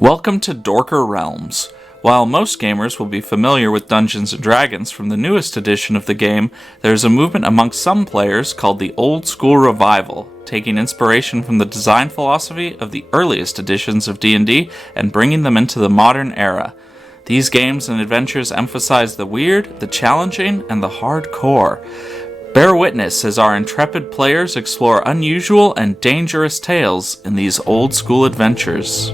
Welcome to Dorker Realms. While most gamers will be familiar with Dungeons & Dragons from the newest edition of the game, there is a movement amongst some players called the Old School Revival, taking inspiration from the design philosophy of the earliest editions of D&D and bringing them into the modern era. These games and adventures emphasize the weird, the challenging, and the hardcore. Bear witness as our intrepid players explore unusual and dangerous tales in these old school adventures.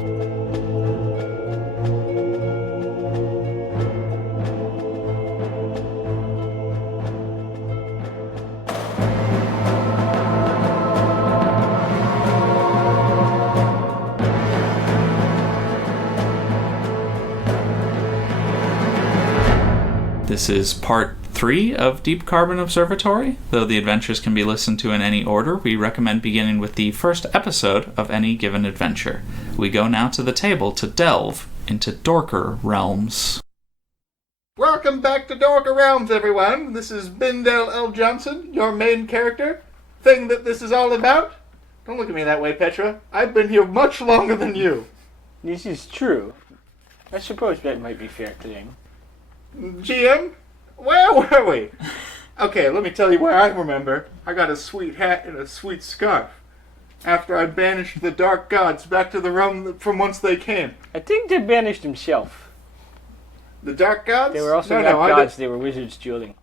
This is part 3 of Deep Carbon Observatory. Though the adventures can be listened to in any order, we recommend beginning with the first episode of any given adventure. We go now to the table to delve into Dorker Realms. Welcome back to Dorker Realms, everyone. This is Bindell L. Johnson, your main character. Thing that this is all about? Don't look at me that way, Petra. I've been here much longer than you. This is true. I suppose that might be fair claim. GM, where were we? Okay, let me tell you where I remember. I got a sweet hat and a sweet scarf. After I banished the dark gods back to the realm from whence they came. I think they banished himself. The dark gods? They were also not gods, they were wizards dueling.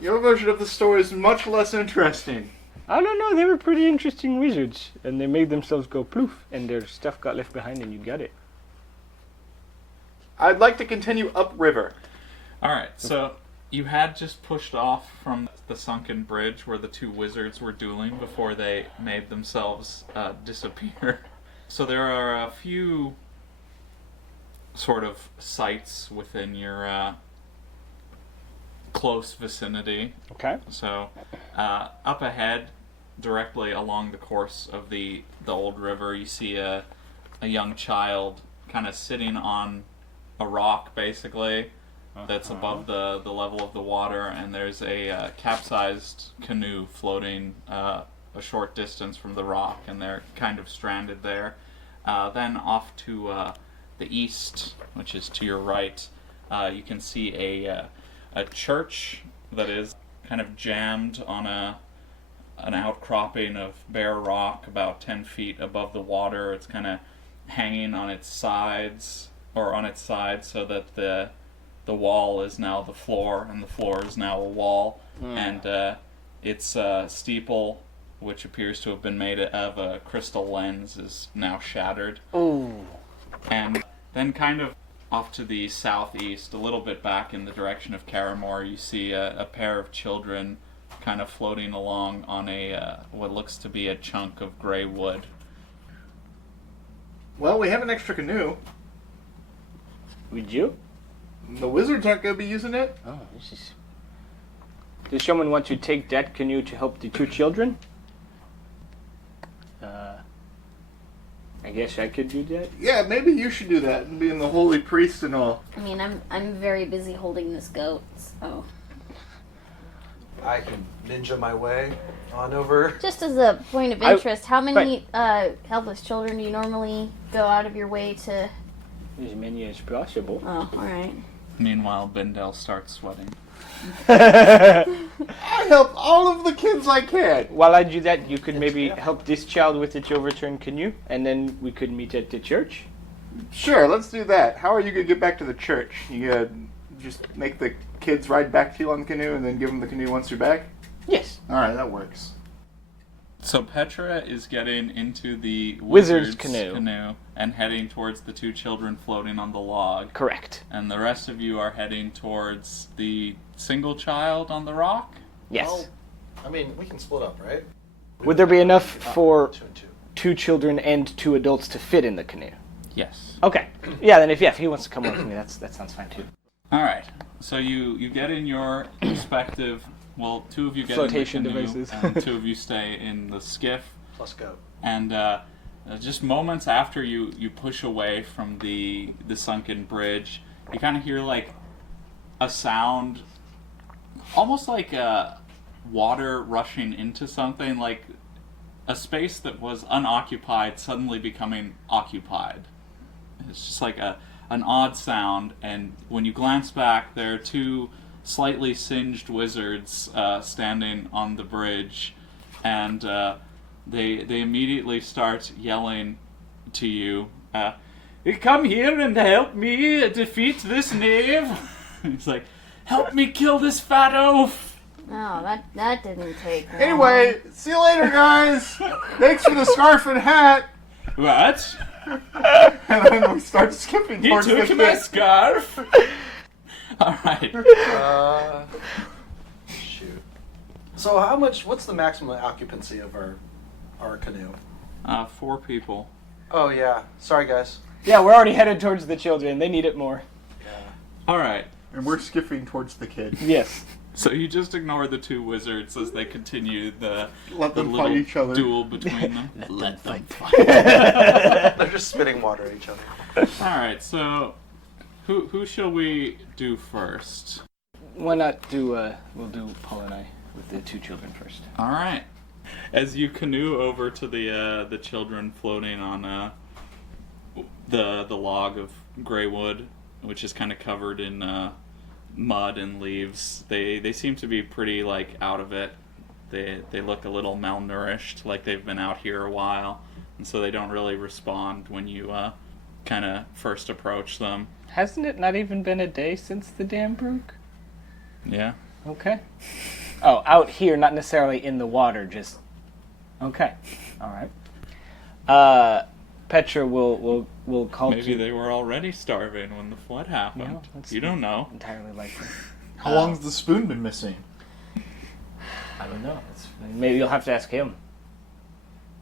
Your version of the story is much less interesting. I don't know, they were pretty interesting wizards. And they made themselves go ploof, and their stuff got left behind and you got it. I'd like to continue upriver. Alright, so you had just pushed off from the sunken bridge where the two wizards were dueling before they made themselves disappear. So there are a few sort of sites within your close vicinity. Okay. So up ahead, directly along the course of the old river, you see a young child kind of sitting on a rock, basically. That's above the level of the water, and there's a capsized canoe floating a short distance from the rock, and they're kind of stranded there. Then off to the east, which is to your right, you can see a church that is kind of jammed on an outcropping of bare rock about 10 feet above the water. It's kind of hanging on its sides, so that the wall is now the floor, and the floor is now a wall. And its steeple, which appears to have been made of a crystal lens, is now shattered. Ooh. And then kind of off to the southeast, a little bit back in the direction of Caramore, you see a pair of children kind of floating along on what looks to be a chunk of gray wood. Well, we have an extra canoe. Would you? The wizards aren't going to be using it. Oh, this is... Does someone want to take that canoe to help the two children? I guess I could do that. Yeah, maybe you should do that, and being the holy priest and all. I mean, I'm very busy holding this goat, so... I can ninja my way on over. Just as a point of interest, how many helpless children do you normally go out of your way to... As many as possible. Oh, alright. Meanwhile, Bindell starts sweating. I help all of the kids I can. While I do that, you could maybe help this child with its overturned canoe, and then we could meet at the church. Sure, let's do that. How are you going to get back to the church? You going to just make the kids ride back to you on the canoe and then give them the canoe once you're back? Yes. Alright, that works. So Petra is getting into the Wizard's canoe and heading towards the two children floating on the log. Correct. And the rest of you are heading towards the single child on the rock? Yes. Well, I mean, we can split up, right? Would there be enough for Two and two. 2 children and 2 adults to fit in the canoe? Yes. Okay. Yeah, then if he wants to come with me, that sounds fine too. Alright. So you get in your respective... Well, 2 of you get flotation in the canoe, devices. and 2 of you stay in the skiff. Plus go. And just moments after you push away from the sunken bridge, you kind of hear like a sound, almost like water rushing into something, like a space that was unoccupied suddenly becoming occupied. It's just like an odd sound, and when you glance back, there are two slightly singed wizards standing on the bridge, and they immediately start yelling to you, "Come here and help me defeat this knave." He's like, "Help me kill this fat oaf." Oh, that didn't take long. Anyway, see you later, guys. Thanks for the scarf and hat. What? And then we start skipping He towards the took my kid. scarf. All right. Shoot. So what's the maximum occupancy of our canoe? 4 people. Oh, yeah. Sorry, guys. Yeah, we're already headed towards the children. They need it more. Yeah. All right. And we're skipping towards the kid. Yes. So you just ignore the 2 wizards as they continue the Let them little fight each other. duel between them. Let them They're just spitting water at each other. All right. So who shall we do first? Why not we'll do Paul and I with the 2 children first. All right. As you canoe over to the children floating on the log of gray wood, which is kind of covered in mud and leaves, they seem to be pretty out of it. They look a little malnourished, like they've been out here a while, and so they don't really respond when you kind of first approach them. Hasn't it not even been a day since the dam broke? Yeah. Okay. Oh, out here, not necessarily in the water, just... Okay. All right. Petra will call Maybe to... they were already starving when the flood happened. Yeah, that's you don't know. Entirely likely. How long's the spoon been missing? I don't know. Maybe you'll have to ask him.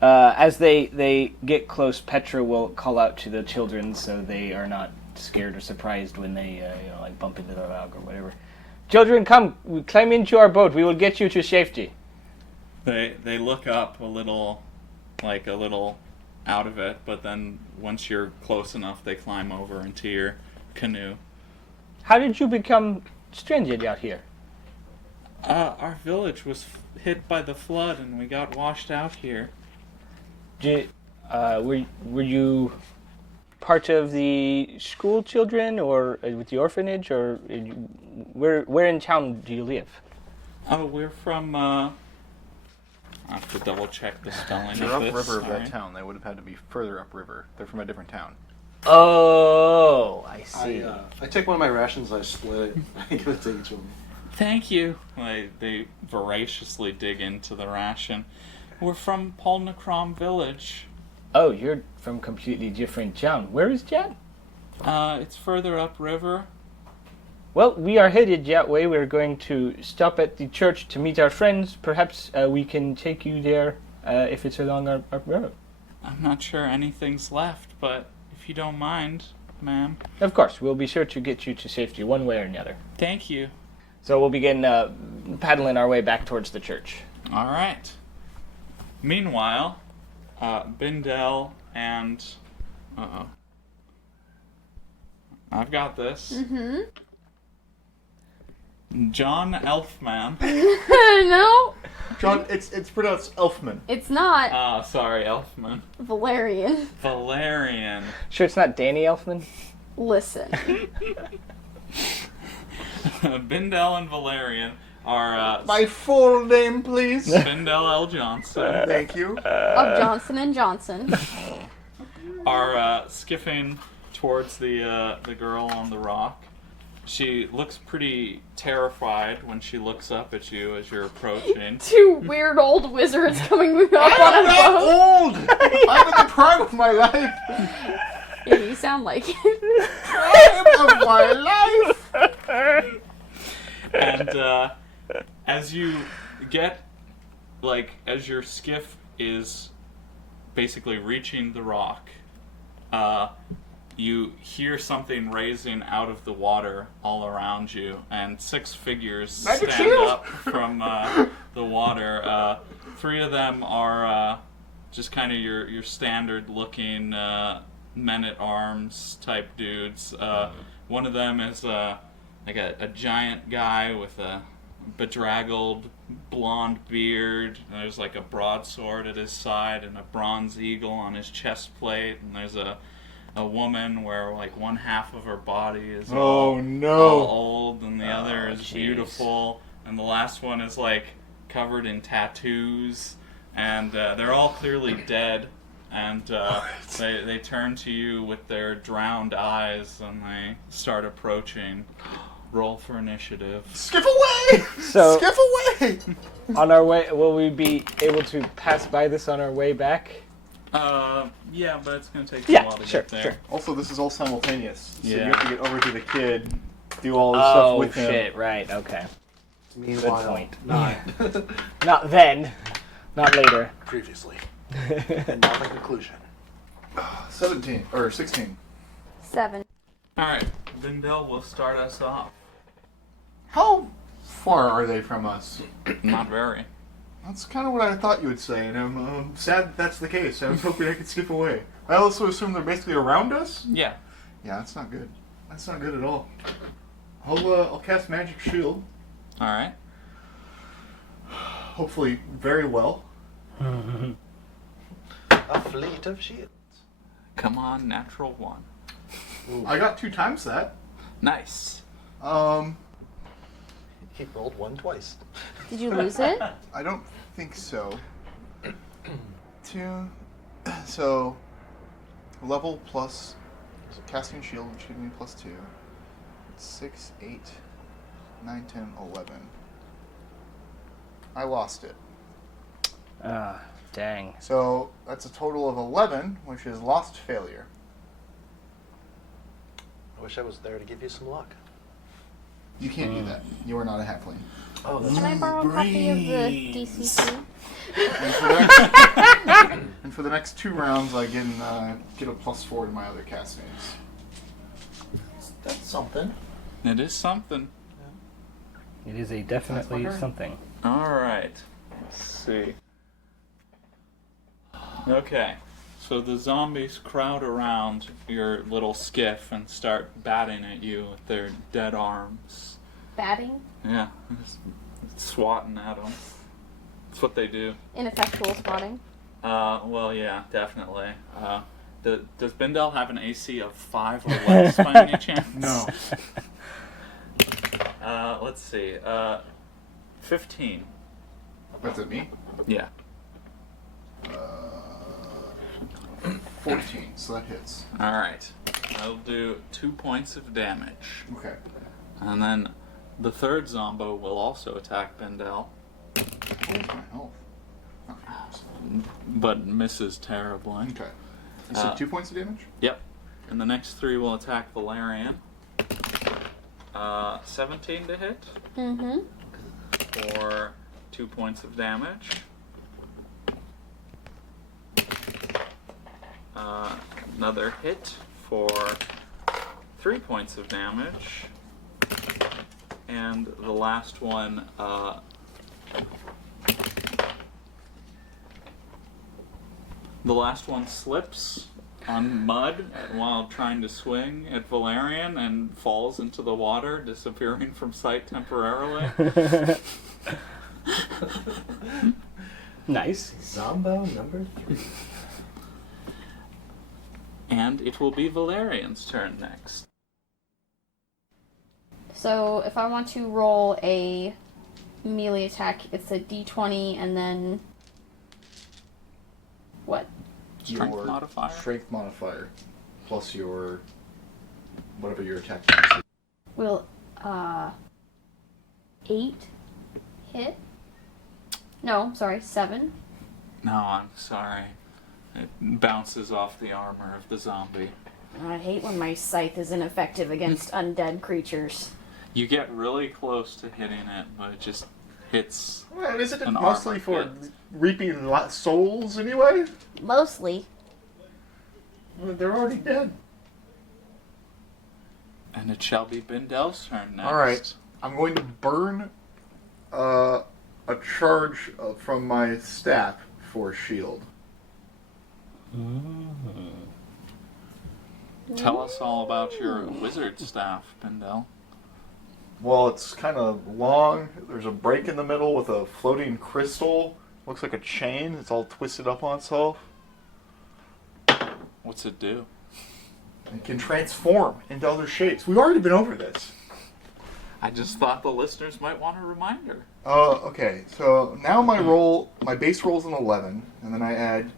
As they get close, Petra will call out to the children so they are not scared or surprised when they bump into the log or whatever. Children, come, climb into our boat. We will get you to safety. They look up a little out of it, but then once you're close enough, they climb over into your canoe. How did you become stranded out here? Our village was hit by the flood, and we got washed out here. Were you part of the school children, or with the orphanage, or where in town do you live? Oh, we're from. I have to double check the spelling They're of this. upriver of Sorry. that town. They would have had to be further upriver. They're from a different town. Oh, I see. I take one of my rations, I split it, I give it to each of them. Thank you. They voraciously dig into the ration. We're from Polnacrom village. Oh, you're from completely different town. Where is that? It's further upriver. Well, we are headed that way. We're going to stop at the church to meet our friends. Perhaps we can take you there if it's along our road. I'm not sure anything's left, but if you don't mind, ma'am. Of course, we'll be sure to get you to safety one way or another. Thank you. So we'll begin paddling our way back towards the church. All right. Meanwhile, Bindel and... Uh-oh. I've got this. Mm-hmm. John Elfman. No, John, it's pronounced Elfman. it's not. Sorry, Elfman. Valerian. Valerian. Sure it's not Danny Elfman? Listen. Bindel and Valerian are... My full name, please. Bindel L. Johnson Thank you. Of Johnson & Johnson. are skiffing towards the girl on the rock. She looks pretty terrified when she looks up at you as you're approaching. 2 weird old wizards coming up on I'm a not boat. old. I'm in the prime of my life. Yeah, you sound like it. Prime of my life. And as you get, as your skiff is basically reaching the rock, you hear something raising out of the water all around you, and 6 figures Magic stand shield! up from the water. 3 of them are just kind of your standard-looking men-at-arms type dudes. One of them is a giant guy with a bedraggled blonde beard. There's a broadsword at his side and a bronze eagle on his chest plate, and there's a a woman where like one half of her body is Oh all no! old and the other is jeez. beautiful, and the last one is like covered in tattoos, and they're all clearly dead. And they turn to you with their drowned eyes, and they start approaching. Roll for initiative. Skip away! So- Skip away! On our way, will we be able to pass by this on our way back? Yeah, but it's gonna take Yeah, a while to sure, get there. sure. Also, this is all simultaneous. So Yeah. you have to get over to the kid, do all this stuff with him. shit! Right. Okay. Meanwhile, point. not Not then. Not later. previously. And now the conclusion. 17 or 16. 7. All right, Vindel will start us off. How far are they from us? Not very. That's kind of what I thought you would say, and I'm sad that's the case. I was hoping I could skip away. I also assume they're basically around us? Yeah. Yeah, that's not good. That's not good at all. I'll cast Magic Shield. All right. Hopefully very well. A fleet of shields. Come on, natural 1. I got 2 times that. Nice. He rolled 1 twice. Did you lose it? I don't think so. 2. So, level plus casting shield, which gives me plus 2. 6, 8, 9, 10, 11. I lost it. Ah, dang. So, that's a total of 11, which is lost failure. I wish I was there to give you some luck. You can't do that. You are not a halfling. Oh, that's Can I borrow a copy of the DCC? And for the next 2 rounds, I can get a plus 4 to my other castings. That's something. It is something. It is a definitely That's my turn. something. All right. Let's see. Okay. So the zombies crowd around your little skiff and start batting at you with their dead arms. Batting? Yeah, just swatting at them. That's what they do. Ineffectual spotting. Well, yeah, definitely. Does Bindel have an AC of 5 or less by any chance? No. Let's see. 15. That's at me? Yeah. 14, so that hits. All right. I'll do 2 points of damage. Okay. And then the third zombo will also attack Bindel, What is my health? but misses terribly. Okay. You said 2 points of damage? Yep. And the next 3 will attack Valerian. 17 to hit Mm-hmm. for 2 points of damage. Another hit for 3 points of damage. And the last one, slips on mud while trying to swing at Valerian and falls into the water, disappearing from sight temporarily. Nice. Zombo number 3. And it will be Valerian's turn next. So if I want to roll a melee attack, it's a d20 and then what? Strength Your modifier? Strength modifier. Plus your... whatever your attack bonus is. Will 8 hit? No, sorry, 7. No, I'm sorry. It bounces off the armor of the zombie. I hate when my scythe is ineffective against undead creatures. You get really close to hitting it, but it just hits. Well, isn't it An mostly armor for hit. reaping souls anyway? Mostly. Well, they're already dead. And it shall be Bindel's turn next. Alright. I'm going to burn a charge from my staff for shield. Tell us all about your wizard staff, Bindel. Well, it's kind of long. There's a break in the middle with a floating crystal. Looks like a chain. It's all twisted up on itself. What's it do? It can transform into other shapes. We've already been over this. I just thought the listeners might want a reminder. Okay, so now my base roll is an 11, and then I add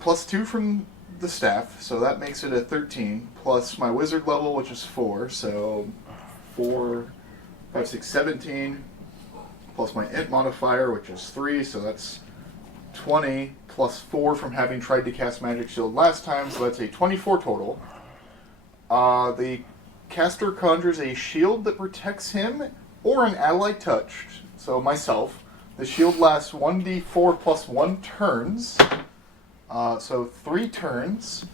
+2 from the staff, so that makes it a 13, plus my wizard level, which is 4, so 4, 5, 6, 17, plus my int modifier, which is 3, so that's 20, plus 4 from having tried to cast Magic Shield last time, so that's a 24 total. The caster conjures a shield that protects him or an ally touched, so myself. The shield lasts 1d4 plus 1 turns, so 3 turns.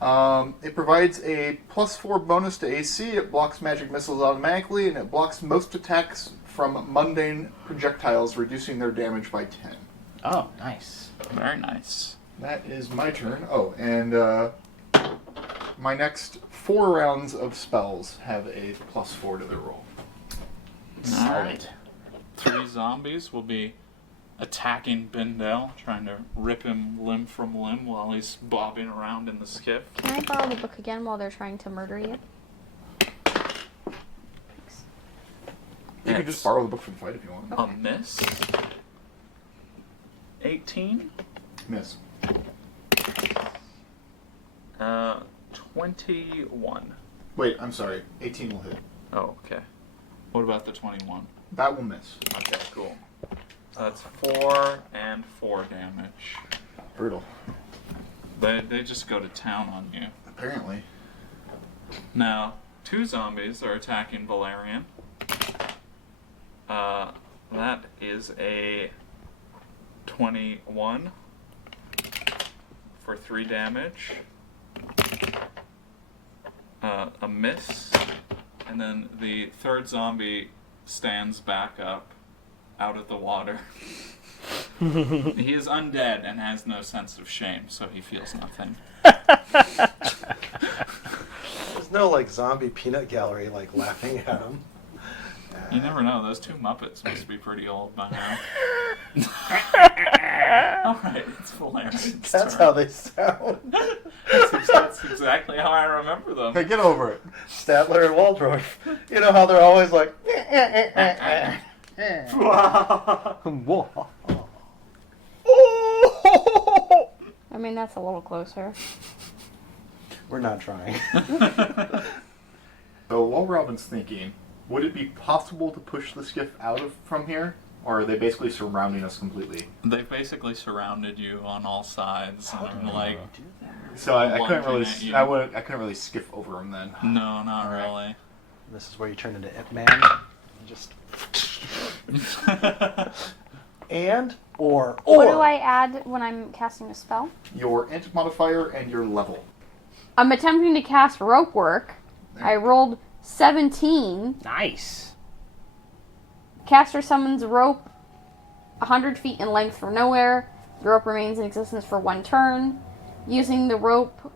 It provides a +4 bonus to AC, it blocks magic missiles automatically, and it blocks most attacks from mundane projectiles, reducing their damage by 10. Oh, nice. Very nice. That is my turn. Oh, and my next 4 rounds of spells have a +4 to their roll. Alright. 3 zombies will be attacking Bindel, trying to rip him limb from limb while he's bobbing around in the skiff. Can I borrow the book again while they're trying to murder you? You can just borrow the book from the fight if you want. A miss. 18. Miss. 21. Wait, I'm sorry. 18 will hit. Oh, okay. What about the 21? That will miss. Okay, cool. That's 4 and 4 damage. Brutal. They just go to town on you. Apparently. Now, 2 zombies are attacking Valerian. That is a 21 for 3 damage. A miss. And then the 3rd zombie stands back up out of the water. He is undead and has no sense of shame, so he feels nothing. There's no like zombie peanut gallery like laughing at him. You never know, those 2 Muppets must be pretty old by now. Alright, it's Valerian's That's turn. how they sound. That's exactly how I remember them. Hey, get over it. Statler and Waldorf. You know how they're always like. I mean, that's a little closer. We're not trying. So while Robin's thinking, would it be possible to push the skiff from here? Or are they basically surrounding us completely? They've basically surrounded you on all sides. And like, So I couldn't really, Lunging at you. I couldn't really skiff over them then. no, not really. This is where you turn into Ip Man. And just. And or. What do I add when I'm casting a spell? Your int modifier and your level. I'm attempting to cast rope work. I rolled 17. Nice. Caster summons a rope 100 feet in length from nowhere. The rope remains in existence for 1 turn. Using the rope,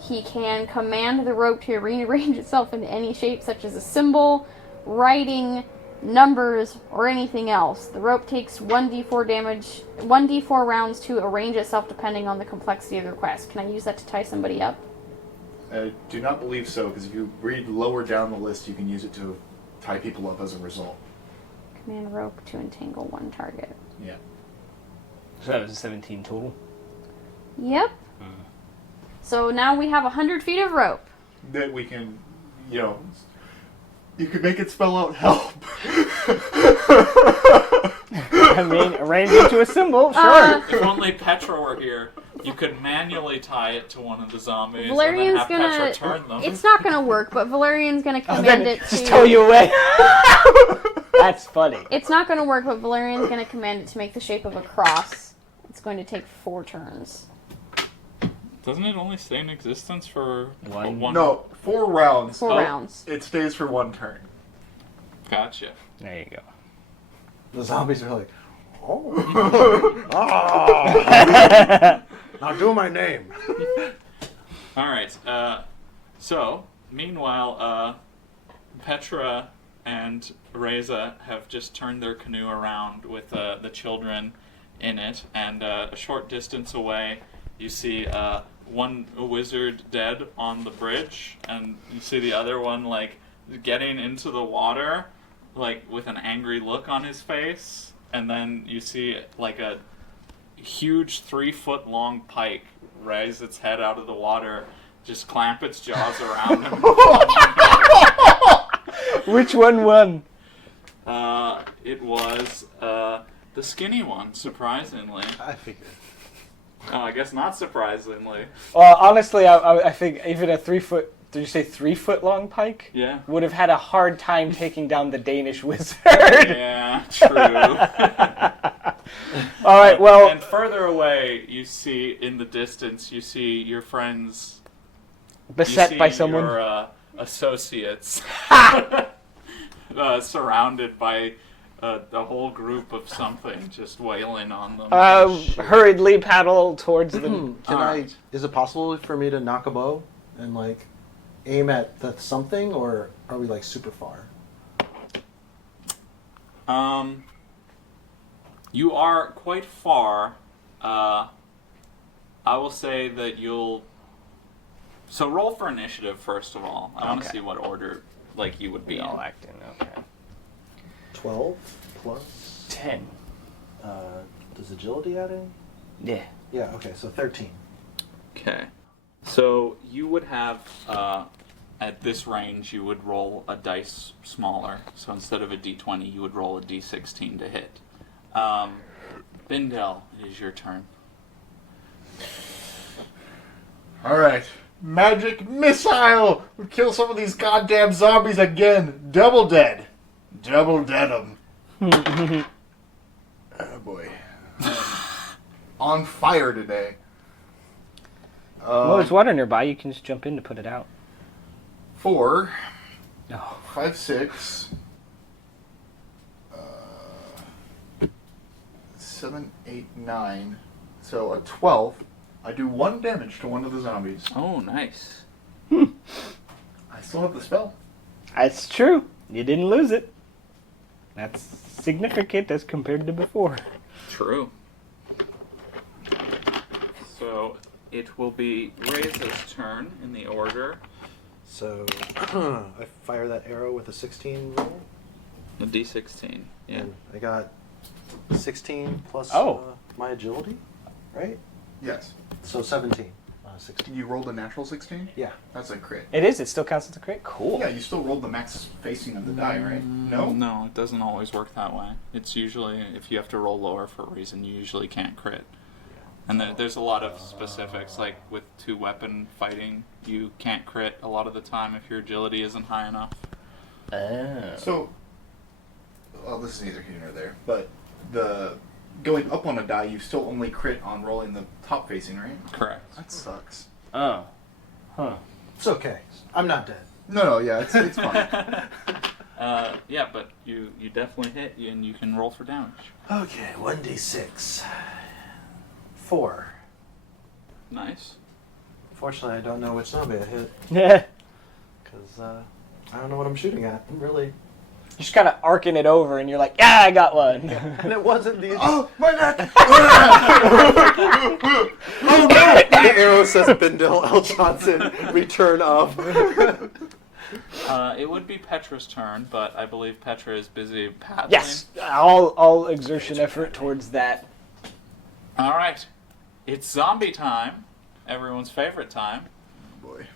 he can command the rope to rearrange itself into any shape, such as a symbol, writing, numbers, or anything else. The rope takes 1d4 damage, 1d4 rounds to arrange itself depending on the complexity of the request. Can I use that to tie somebody up? I do not believe so, because if you read lower down the list, you can use it to tie people up as a result. Command rope to entangle 1 target. Yeah. So that was a 17 total. Yep. So now we have 100 feet of rope. That we can, you could make it spell out help. I mean, arrange it to a symbol, sure. If only Petra were here, you could manually tie it to one of the zombies Valerian's and then have Petra turn them. It's not gonna work, but Valerian's gonna command it to. Just tow you away. That's funny. It's not gonna work, but Valerian's gonna command it to make the shape of a cross. It's going to take 4 turns. Doesn't it only stay in existence for One. No, 4 rounds. 4 rounds. It stays for 1 turn. Gotcha. There you go. The zombies are like, oh. Ah. Now do my name. Alright, so, meanwhile, Petra and Reza have just turned their canoe around with the children in it, and a short distance away, you see one wizard dead on the bridge, and you see the other one like getting into the water, like with an angry look on his face, and then you see like a huge 3-foot long pike raise its head out of the water, just clamp its jaws around him. Which one won? It was the skinny one, surprisingly. I figured. Oh, I guess not surprisingly. Well, honestly, I think even a 3-foot, did you say 3-foot long pike? Yeah. Would have had a hard time taking down the Danish wizard. Yeah, true. All right, well... And further away, you see, in the distance, you see your friends... Beset by someone? Your associates. Surrounded by the whole group of something just wailing on them. Hurriedly paddle towards them. Is it possible for me to knock a bow and like aim at the something, or are we like super far? You are quite far. I will say that you'll... So roll for initiative first of all. I want to see what order like you would be in. All acting, okay. 12 plus 10. Does agility add in? Yeah. Yeah. Okay. So 13. Okay. So you would have, at this range, you would roll a dice smaller. So instead of a d20, you would roll a d16 to hit. Bindel, it is your turn. Alright. Magic missile! We kill some of these goddamn zombies again. Double dead. Double dead 'em. Oh boy. On fire today. Well, there's water nearby. You can just jump in to put it out. 4, No. 5, 6, 7, 8, 9. So a 12. I do 1 damage to one of the zombies. Oh, nice. I still have the spell. That's true. You didn't lose it. That's significant as compared to before. True. So it will be Ray's turn in the order. So I fire that arrow with a 16 roll. The d16. Yeah. And I got 16 plus my agility, right? Yes. So 17. 16. You rolled a natural 16? Yeah. That's a crit. It is. It still counts as a crit. Cool. Yeah, you still rolled the max facing of the die, right? No? No, it doesn't always work that way. It's usually, if you have to roll lower for a reason, you usually can't crit. And there's a lot of specifics, like with 2-weapon fighting, you can't crit a lot of the time if your agility isn't high enough. So, well, this is neither here nor there, but going up on a die, you still only crit on rolling the top facing, right? Correct. That sucks. Oh. Huh. It's okay. I'm not dead. No, yeah, it's fine. Yeah, but you definitely hit, and you can roll for damage. Okay, 1d6. 4. Nice. Fortunately, I don't know which zombie I hit, Yeah. because I don't know what I'm shooting at, really. You're just kind of arcing it over, and you're like, yeah, I got one. And it wasn't the... Oh, my neck! Oh no! The arrow says Bindel L. Johnson, return of. It would be Petra's turn, but I believe Petra is busy paddling. Yes. All exertion effort towards that. All right. It's zombie time. Everyone's favorite time. Boy.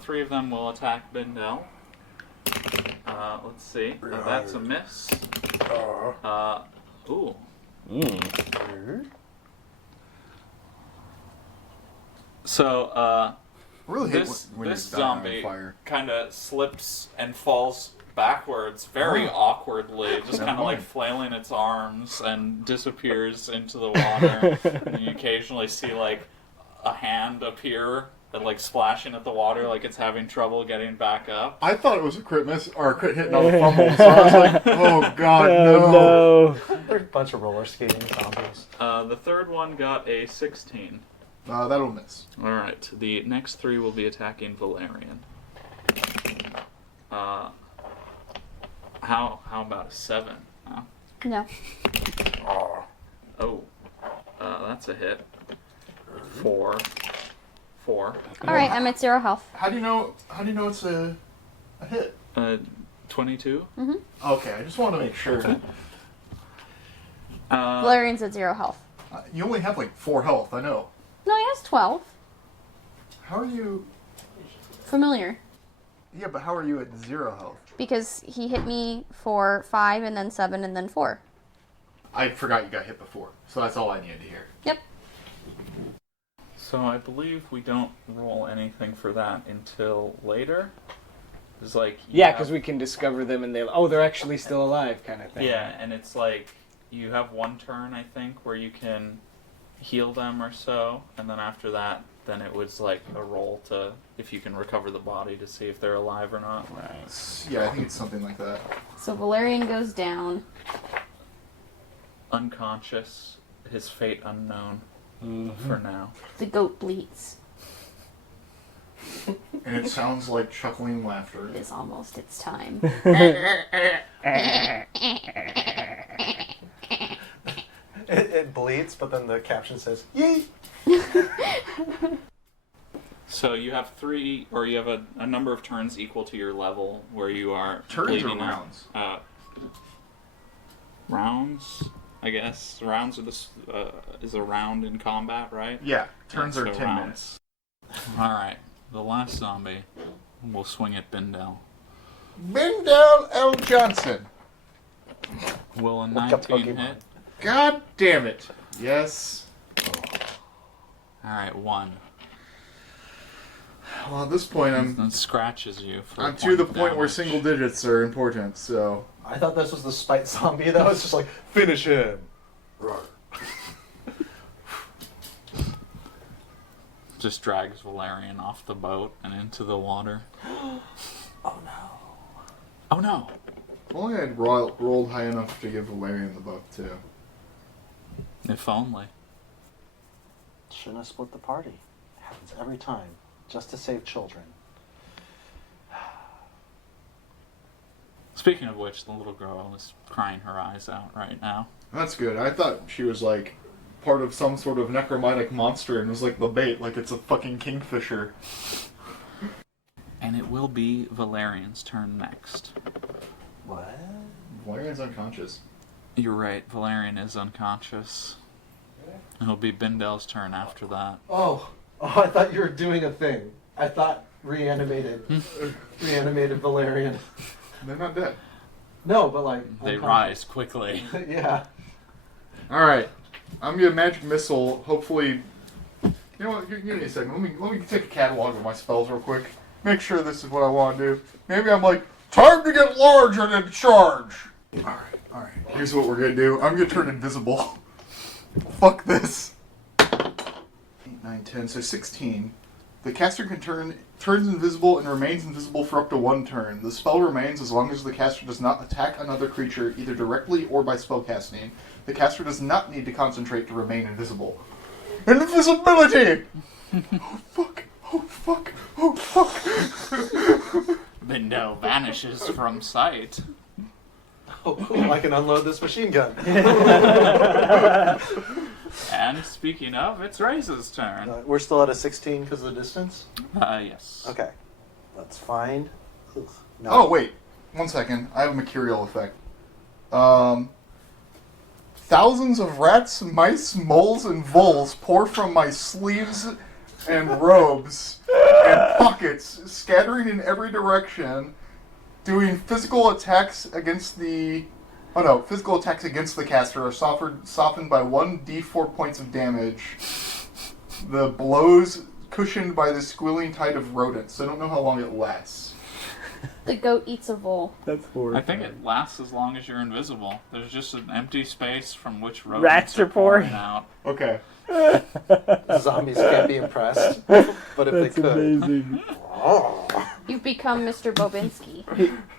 3 of them will attack Bindel. Let's see. That's a miss. Ooh. So, Really hate this when this you die on zombie fire. kind of slips and falls backwards very awkwardly, just kind of like flailing its arms, and disappears into the water. And you occasionally see like a hand appear and like splashing at the water, like it's having trouble getting back up. I thought it was a crit miss, or a crit hit, not a fumble, so I was like, oh god, no. There's a bunch of roller skating zombies. The third one got a 16. That'll miss. All right, the next 3 will be attacking Valerian. How about a 7? Huh? No. Oh, that's a hit. 4 4. All right, I'm at 0 health. How do you know it's a hit? 22. Okay, I just want to make sure. Valerian's at 0 health. You only have like 4 health, I know. No, he has 12. How are you? Familiar. Yeah, but how are you at 0 health? Because he hit me for 5 and then 7 and then 4. I forgot you got hit before, so that's all I needed to hear. Yep. So I believe we don't roll anything for that until later. It's like Yeah, because we can discover them and they're actually still alive, kind of thing. Yeah, and it's like you have 1 turn, I think, where you can heal them or so, and then after that, then it was like a roll to if you can recover the body to see if they're alive or not. Right. Yeah, I think it's something like that. So Valerian goes down. Unconscious, his fate unknown for now. The goat bleats. And it sounds like chuckling laughter. It is almost its time. It bleeds, but then the caption says, "Yay!" So you have 3, or you have a number of turns equal to your level where you are Turns or bleeding out. rounds? Rounds, I guess. Rounds are is a round in combat, right? Yeah, turns Yeah, are so 10 rounds. minutes. All right, the last zombie will swing at Bindel. Bindel L. Johnson. Will a Like a 19 Pokemon. hit? God damn it. Yes. All right, 1. Well, at this point, And scratches you. For a I'm to the of point where damage. single digits are important, so... I thought this was the spite zombie. That was just like, finish him. Just drags Valerian off the boat and into the water. Oh no. Oh no! If only I'd rolled high enough to give Valerian the book, too. If only. Shouldn't have split the party. It happens every time, just to save children. Speaking of which, the little girl is crying her eyes out right now. That's good. I thought she was, like, part of some sort of necromantic monster and was, like, the bait, like it's a fucking kingfisher. And it will be Valerian's turn next. What? Valerian's unconscious. You're right, Valerian is unconscious. It'll be Bindel's turn after that. Oh, I thought you were doing a thing. I thought reanimated Valerian. They're not dead. No, but like They unconscious. rise quickly. Yeah. Alright. I'm gonna magic missile, hopefully... You know what, give me a second. Let me take a catalog of my spells real quick. Make sure this is what I want to do. Maybe I'm like, time to get large and in charge! Alright. Here's what we're gonna do. I'm gonna turn invisible. Fuck this. 8, 9, 10, so 16. The caster can turns invisible and remains invisible for up to 1 turn. The spell remains as long as the caster does not attack another creature, either directly or by spellcasting. The caster does not need to concentrate to remain invisible. Invisibility! Oh fuck! Oh fuck! Oh fuck! Bindel vanishes from sight. Oh, I can unload this machine gun. And speaking of, it's Ray's turn. We're still at a 16 because of the distance? Yes. Okay. Let's find... Ugh, no. Oh wait, 1 second. I have a mercurial effect. Thousands of rats, mice, moles, and voles pour from my sleeves and robes and pockets, scattering in every direction, doing physical attacks against the... Oh no, physical attacks against the caster are softened by 1d4 points of damage. The blows cushioned by the squealing tide of rodents. I don't know how long it lasts. The goat eats a vole. That's horrible. I think it lasts as long as you're invisible. There's just an empty space from which rodents Rats are pouring out. Okay. Zombies can't be impressed, but if That's they could... amazing. Oh. You've become Mr. Bobinski.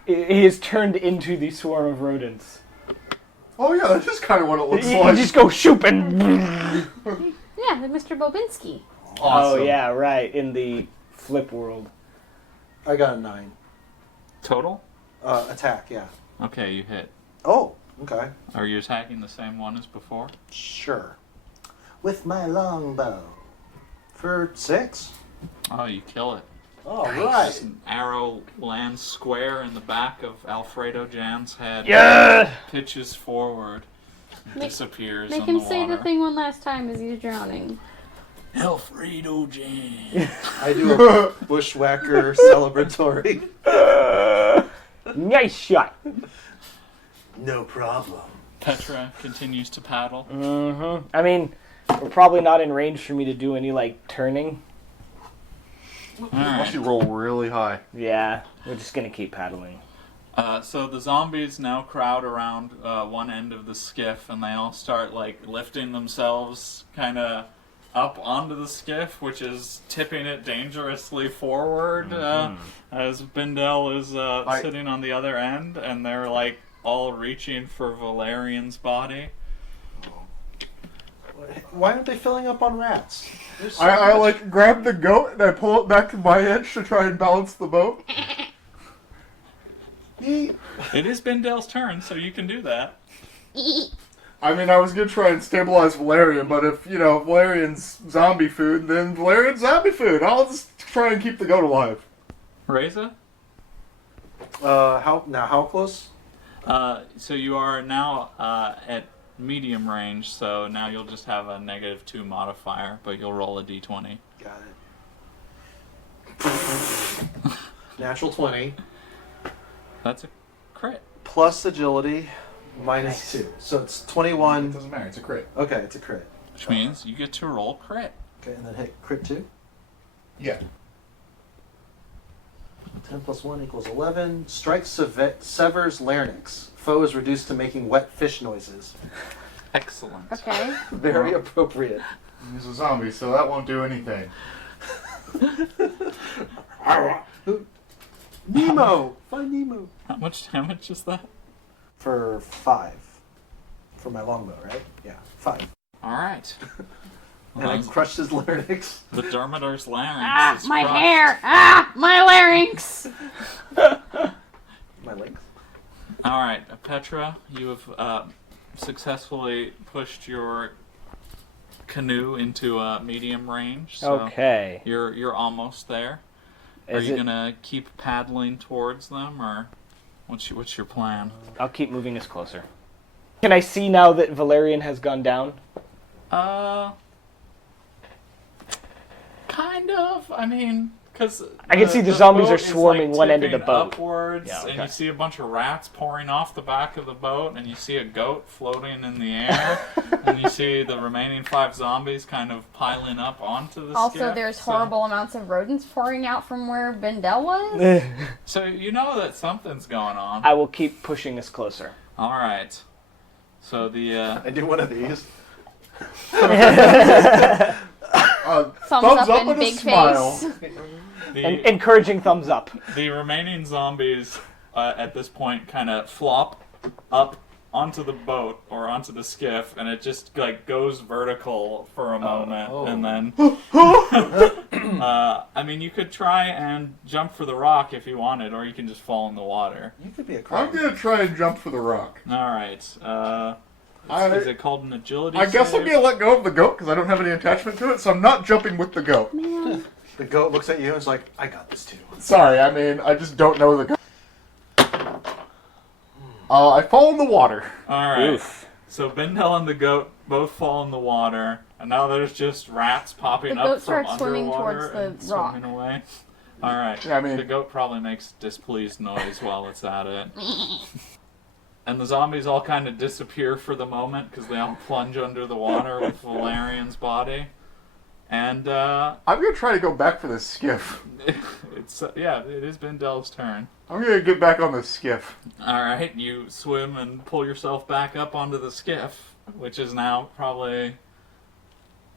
He is turned into the swarm of rodents. Oh yeah, that's just kind of what it looks You like. just go shoop and... Yeah, the Mr. Bobinski. Awesome. Oh yeah, right, in the flip world. I got a 9. Total? Attack, yeah. Okay, you hit. Oh, okay. Are you attacking the same one as before? Sure. With my longbow. For 6? Oh, you kill it. All Just right. an arrow lands square in the back of Alfredo Jan's head. Yeah! Pitches forward. Make- Disappears Make in him the say water. the thing one last time as he's drowning. Alfredo Jan. I do a bushwhacker celebratory. Nice shot. No problem. Petra continues to paddle. Mm-hmm. I mean, we're probably not in range for me to do any, like, turning. Unless you roll really high. Yeah, we're just gonna keep paddling. So the zombies now crowd around one end of the skiff, and they all start like lifting themselves kind of up onto the skiff, which is tipping it dangerously forward. As Bindel is sitting on the other end, and they're like all reaching for Valerian's body. Why aren't they filling up on rats? There's so I much- like grab the goat and I pull it back to my edge to try and balance the boat. Yeet. It is Bindel's turn, so you can do that. I mean, I was gonna try and stabilize Valerian, but if, Valerian's zombie food, then Valerian's zombie food. I'll just try and keep the goat alive. Reza? How close? So you are now at medium range, so now you'll just have a -2 modifier, but you'll roll a d20. Got it. Natural 20 That's a crit. plus agility minus 2. So it's 21. Doesn't matter, it's a crit. Okay, it's a crit. Which means you get to roll crit. Okay, and then hit crit 2. Yeah. 10 plus 1 equals 11. Strike severs larynx. Foe is reduced to making wet fish noises. Excellent. Okay. Very appropriate. He's a zombie, so that won't do anything. Nemo! Find Nemo! How much damage is that? For 5. For my longbow, right? Yeah, 5. Alright. And I crushed his larynx. The Dermitor's larynx Ah, is my crushed. hair! Ah, my larynx! My legs. Alright, Petra, you have successfully pushed your canoe into medium range. So Okay. You're almost there. Are Is you it- gonna keep paddling towards them, or what's your plan? I'll keep moving us closer. Can I see now that Valerian has gone down? Kind of. I mean, because I can see the zombies boat are is, sworming like, one end of the tipping boat. upwards, Yeah, and okay. you see a bunch of rats pouring off the back of the boat, and you see a goat floating in the air, and you see the remaining 5 zombies kind of piling up onto the Also, skiff. there's So- horrible amounts of rodents pouring out from where Bindel was. So you know that something's going on. I will keep pushing us closer. All right. So the I do one of these. Thumbs up and and a big smile. face. the Encouraging thumbs up. the remaining zombies at this point kind of flop up onto the boat or onto the skiff, and it just like goes vertical for a moment, and then I mean, you could try and jump for the rock if you wanted, or you can just fall in the water. You could be a I'm crab. gonna try and jump for the rock. All right. Is it called an agility? I guess I'm save? gonna let go of the goat because I don't have any attachment to it, so I'm not jumping with the goat. The goat looks at you and is like, I got this too. Sorry, I mean, I just don't know the goat. I fall in the water. All right. Oof. So Bindel and the goat both fall in the water, and now there's just rats popping The up goat from starts swimming underwater towards the and rock. swimming away. All right. Yeah, I mean- the goat probably makes displeased noise while it's at it. And the zombies all kind of disappear for the moment because they all plunge under the water with Valerian's body. And I'm gonna try to go back for this skiff. it is Bindel's turn. I'm gonna get back on this skiff. All right, you swim and pull yourself back up onto the skiff, which is now probably,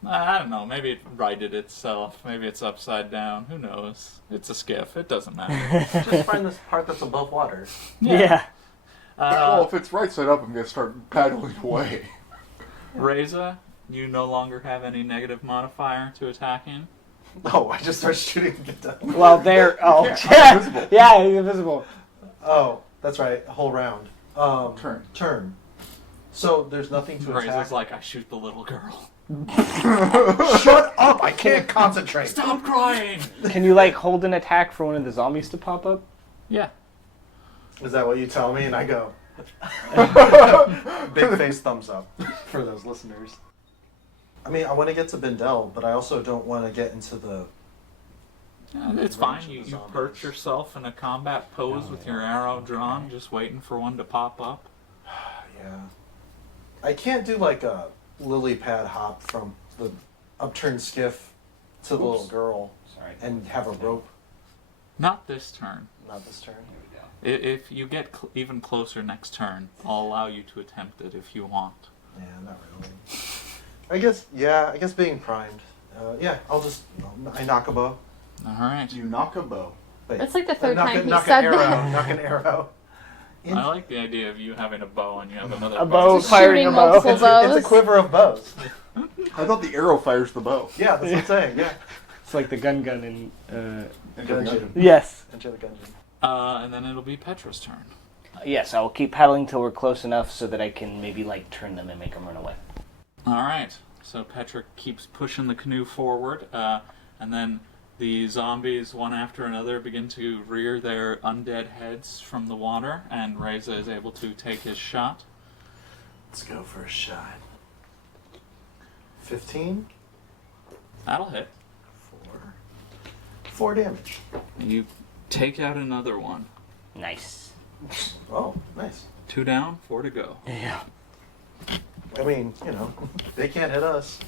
I don't know, maybe it righted itself. Maybe it's upside down. Who knows? It's a skiff. It doesn't matter. Just find this part that's above water. Yeah. Well, if it's right side up, I'm gonna start paddling away. Reza, you no longer have any negative modifier to attacking. Oh, I just start shooting and get done. Well, they're... Oh, I'm yeah. invisible. Yeah, he's invisible. Oh, that's right. A whole round. Turn. Turn. So there's nothing to attack. Razor's like, I shoot the little girl. Shut up! I can't concentrate. Stop crying! Can you like hold an attack for one of the zombies to pop up? Yeah. Is that what you tell me? And I go. Big face thumbs up for those listeners. I mean, I want to get to Bindel, but I also don't want to get into the... It's fine. You perch yourself in a combat pose with your arrow drawn, just waiting for one to pop up. Yeah. I can't do like a lily pad hop from the upturned skiff to the little girl and have a rope. Not this turn. Not this turn. If you get even closer next turn, I'll allow you to attempt it if you want. Yeah, not really. I guess being primed. Yeah, I knock a bow. All right. You knock a bow. Wait, That's like the third time he knock said an arrow. that. Knock an arrow. I like the idea of you having a bow and you have another A bow Just firing a shooting bow. multiple It's bows. a quiver of bows. I thought the arrow fires the bow. Yeah, that's what I'm saying. Yeah. It's like the gun in. Gungeon. Yes. Enter the Gungeon. And then it'll be Petra's turn. Yes, I will keep paddling till we're close enough so that I can maybe like turn them and make them run away. All right. So Petra keeps pushing the canoe forward, and then the zombies, one after another, begin to rear their undead heads from the water, and Reza is able to take his shot. Let's go for a shot. 15. That'll hit. 4 damage. You take out another one. Nice. Oh, nice. 2 down, 4 to go. Yeah. I mean, they can't hit us.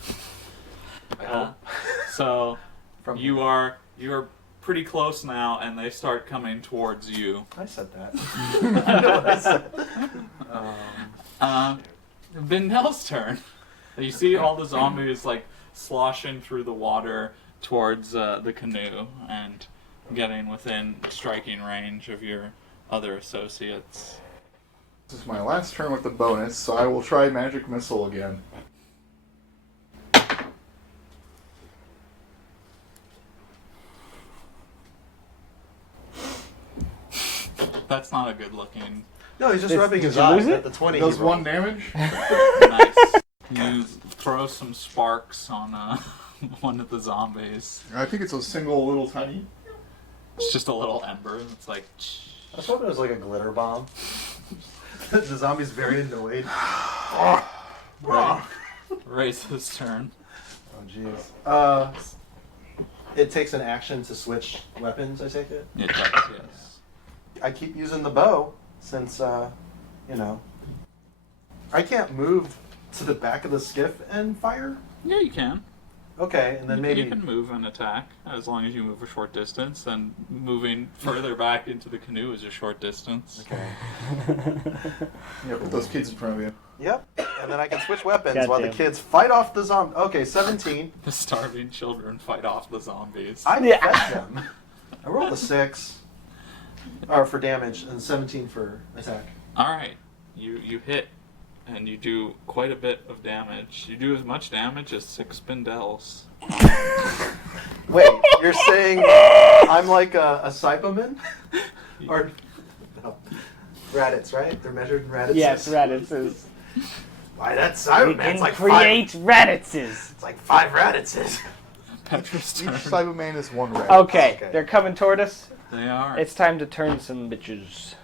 I hope. So From you are pretty close now, and they start coming towards you. I said that. I know what I said. Bindel's turn. You see all the zombies like sloshing through the water towards the canoe and getting within striking range of your other associates. This is my last turn with the bonus, so I will try Magic Missile again. That's not a good looking. No, he's just Did- rubbing did his you eyes lose it? at the 20. Does he rolled. 1 damage? Nice. You throw some sparks on one of the zombies. I think it's a single little tiny. It's just a little ember. It's like. I thought it was like a glitter bomb. The zombie's very annoyed. Raise his turn. Oh, jeez. It takes an action to switch weapons, I take it? It does, yes. I keep using the bow since, I can't move to the back of the skiff and fire? Yeah, you can. Okay, and then maybe... You can move and attack as long as you move a short distance. Then moving further back into the canoe is a short distance. Okay. Yeah, put those kids in front of you. Yep, and then I can switch weapons while the Goddamn. kids fight off the zombie. Okay, 17. The starving children fight off the zombies. I Yeah. fed them. I rolled a 6. Or for damage, and 17 for attack. All right, you hit, and you do quite a bit of damage. You do as much damage as 6 Bindels. Wait, you're saying I'm like a Cyberman? Or no. Raditz, right? They're measured in Raditz. Yes, Raditzes. Why that's We Cyberman? can It's like create Raditzes. It's like 5 Raditzes. Petra's Each turn. Cyberman is 1 red. Okay, Okay. they're coming toward us. They are. It's time to turn some bitches.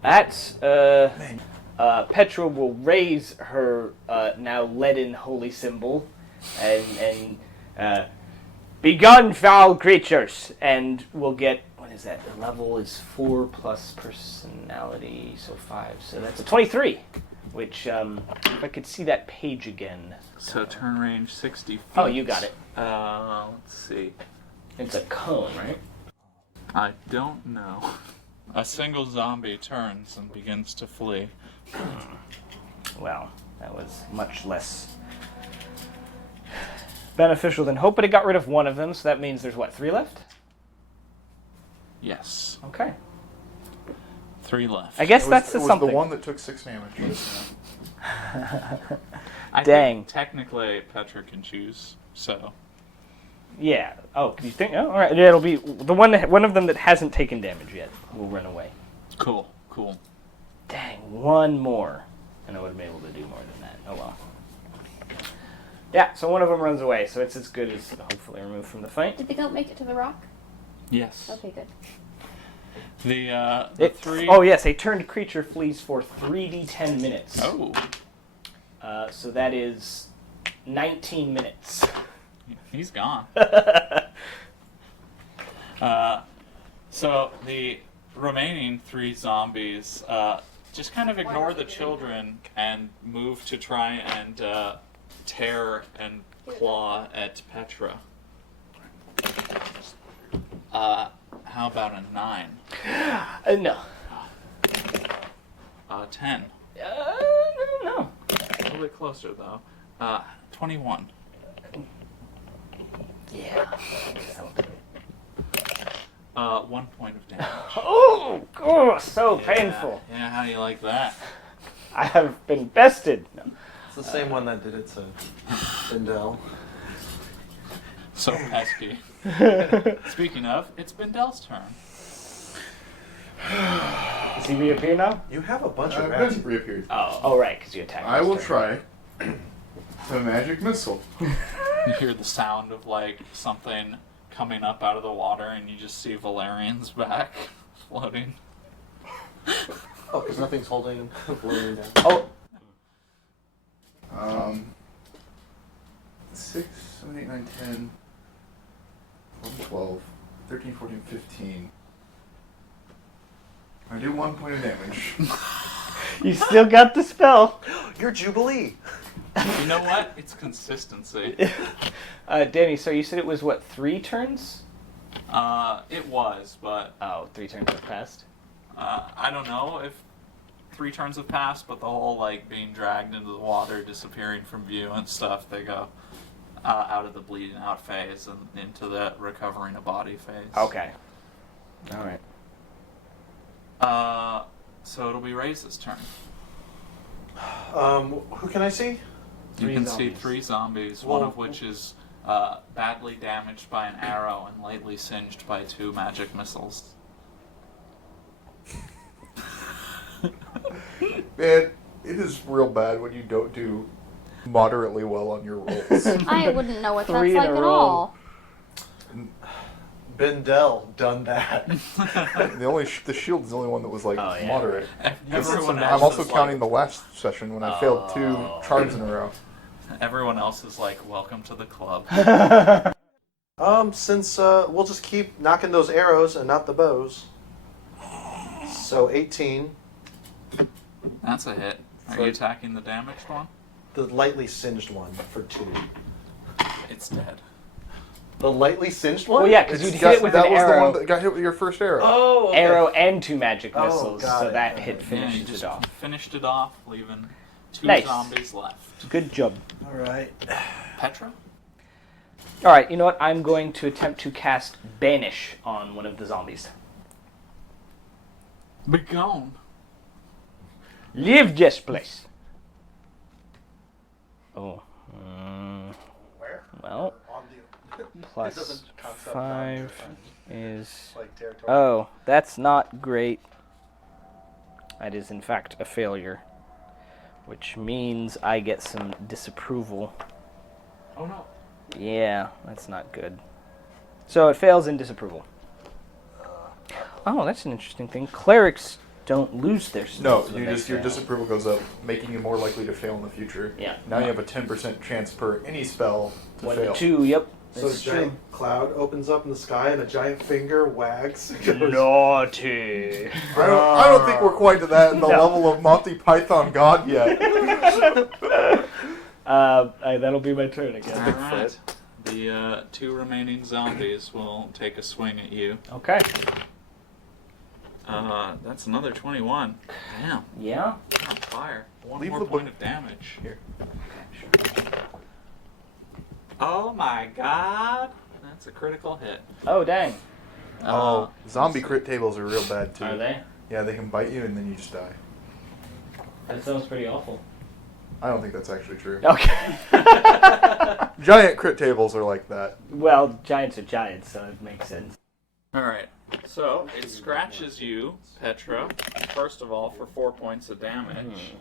That's, Petra will raise her, now leaden holy symbol and begone foul creatures, and we'll get, what is that, the level is 4 plus personality, so 5, so that's a 23, which, if I could see that page again. So turn range 60 feet. Oh, you got it. Let's see. It's a cone, right? I don't know. A single zombie turns and begins to flee. Well, that was much less beneficial than hope, but it got rid of one of them, so that means there's, what, 3 left? Yes. Okay. 3 left. I guess It was, that's it was something. the one that took 6 damage. I Dang. think technically Petra can choose, so. Yeah. Oh, you think? Oh, all right. It'll be the one of them that hasn't taken damage yet will run away. Cool. Dang, one more. And I would have been able to do more than that. Oh well. Yeah, so one of them runs away, so it's as good as hopefully removed from the fight. Did the goat make it to the rock? Yes. Okay, good. The three... Oh yes, a turned creature flees for 3d10 minutes. Oh. So that is 19 minutes. He's gone. So the remaining 3 zombies just kind of ignore the children and move to try and tear and claw at Petra. How about a 9? No. 10. No. A little bit closer though. 21. Yeah. 1 point of damage. Oh, so painful. Yeah, how do you like that? I have been bested. No. It's the same one that did it to Bindel. So pesky. Speaking of, it's Bindel's turn. Does he reappear now? You have a bunch of Ben rats. reappears. Oh, right, because you attacked. I will Mr. try the magic missile. You hear the sound of like something coming up out of the water, and you just see Valerian's back floating. Oh, because nothing's holding Valerian down. Oh, 6, 7, 8, 9, 10, 11, 12, 13, 14, 15. I do 1 point of damage. you still got the spell. You're Jubilee. You know what? It's consistency. Danny, so you said it was, what, 3 turns? It was, but Oh, 3 turns have passed. I don't know if 3 turns have passed, but the whole like being dragged into the water, disappearing from view and stuff, they go out of the bleeding out phase and into the recovering a body phase. Okay. All right. So it'll be Ray's turn. Who can I see? You 3 can see zombies. 3 zombies, Well- one of which is badly damaged by an arrow and lightly singed by 2 magic missiles. Man, it is real bad when you don't do moderately well on your rolls. I wouldn't know what 3 that's in like a at row. all. Bindel done that. The shield is the only one that was like Oh, yeah. moderate. Everyone I'm else also is counting like, the last session when I failed 2 charms in a row. everyone else is like, welcome to the club. Since we'll just keep knocking those arrows and not the bows. So 18. That's a hit. Are you attacking the damaged one? The lightly singed one for 2. It's dead. The lightly singed one? Well, yeah, because you'd hit it with that an was the arrow. one that got hit with your first arrow. Oh, okay. Arrow and 2 magic Oh, missiles, got so it. that hit Yeah, you finishes just it off. finished it off, leaving 2 Nice. zombies left. Good job. All right. Petra? All right, you know what? I'm going to attempt to cast Banish on one of the zombies. Be gone. Leave this place. Oh. Where? Well, On the... It plus doesn't concept 5 is... like territory. Oh, that's not great. That is, in fact, a failure. Which means I get some disapproval. Oh no. Yeah, that's not good. So it fails in disapproval. Oh, that's an interesting thing. Clerics don't lose their No, spells when you they just your fail. disapproval goes up, making you more likely to fail in the future. Yeah. Now you have a 10% chance per any spell to 1 fail. to 2, yep. So a That's giant cloud opens up in the sky and a giant finger wags. and goes, Naughty. I don't think we're quite to that the level of Monty Python God yet. That'll be my turn again. Alright. The 2 remaining zombies will take a swing at you. Okay. That's another 21. Damn, Yeah. you're on fire. 1 Leave more the point book- of damage. Here. Oh my god. That's a critical hit. Oh, dang. Oh, zombie crit tables are real bad too. Are they? Yeah, they can bite you and then you just die. That sounds pretty awful. I don't think that's actually true. Okay. Giant crit tables are like that. Well, giants are giants, so it makes sense. Alright, so it scratches you, Petra, first of all, for 4 points of damage.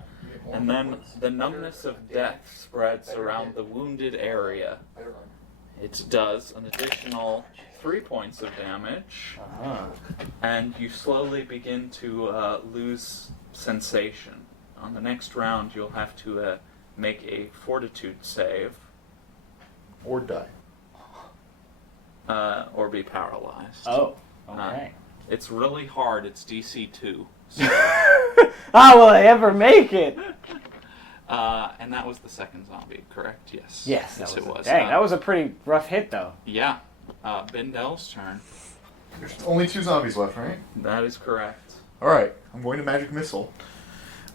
And then the numbness of death spreads around the wounded area. It does an additional 3 points of damage, and you slowly begin to lose sensation. On the next round, you'll have to make a fortitude save. Or die. Or be paralyzed. Oh, okay. It's really hard. It's DC 2. So, How will I ever make it? and that was the second zombie, correct? Yes. Yes, it was. Dang, that was a pretty rough hit, though. Yeah. Bendel's turn. There's only 2 zombies left, right? That is correct. Alright, I'm going to Magic Missile.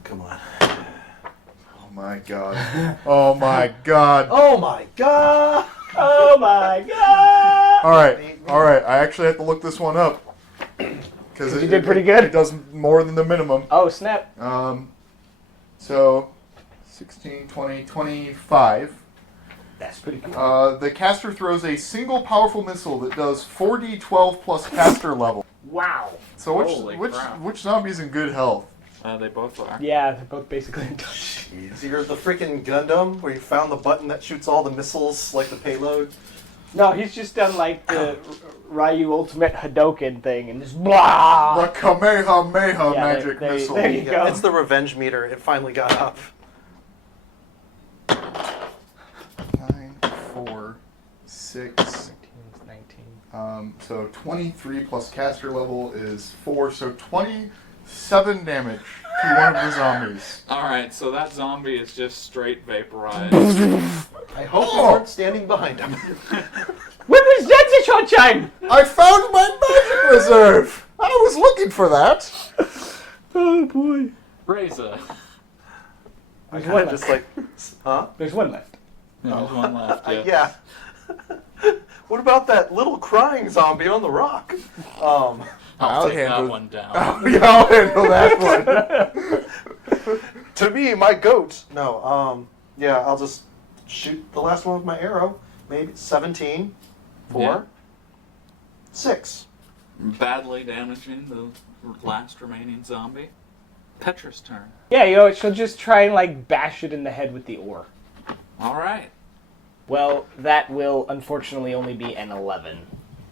Come on. Oh my god. Oh my god. Oh my god! Oh my god! Alright, I actually have to look this one up. Because you did pretty good. It does more than the minimum. Oh, snap. So, 16, 20, 25. That's pretty good. The caster throws a single powerful missile that does 4d12 plus caster level. Wow. So Holy crap. which zombie's in good health? They both are. Yeah, they're both basically So you're the freaking Gundam where you found the button that shoots all the missiles, like the payload? No, he's just done like the Ryu Ultimate Hadoken thing and just blah! The Kamehameha Yeah, magic there missile. you go. It's the revenge meter. It finally got up. 9, 4, 6. 19. So 23 plus caster level is 4, so 27 damage to one of the zombies. Alright, so that zombie is just straight vaporized. I hope you weren't standing behind him. Representative! I found my magic reserve! I was looking for that! Oh boy. Reza. I There's kind one of just like, huh? There's one left. There's one left. Yeah. Yeah. What about that little crying zombie on the rock? I'll take that one down. Yeah, I'll handle that one. To me, my goat. No, yeah, I'll just shoot the last one with my arrow. Maybe 17. 4. Yeah. 6. Badly damaging the last remaining zombie. Petra's turn. Yeah, she'll just try and like bash it in the head with the oar. Alright. Well, that will unfortunately only be an 11.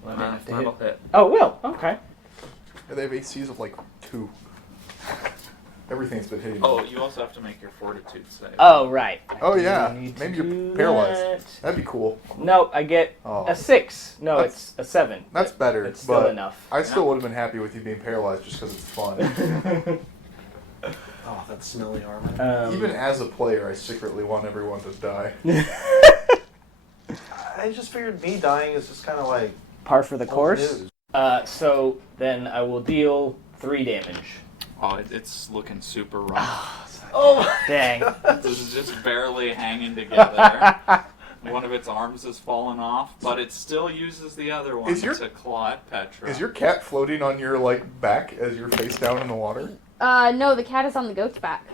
That'll hit. Oh, it will. Okay. They have ACs of like 2. Everything's been hitting. Oh, you also have to make your fortitude save. Oh, right. Oh, I yeah. need to Maybe you're do paralyzed. that. That'd be cool. No, I get Oh. a 6. No, That's- it's a 7. That's better. It's still but enough. I still would have been happy with you being paralyzed just because it's fun. Oh, that smelly armor. Even as a player, I secretly want everyone to die. I just figured me dying is just kind of like par for the old course. news. So then I will deal 3 damage. Oh, it's looking super rough. Oh, Dang. This is just barely hanging together. One of its arms has fallen off, but it still uses the other one to claw at Petra. Is your cat floating on your back as you're face down in the water? No, the cat is on the goat's back.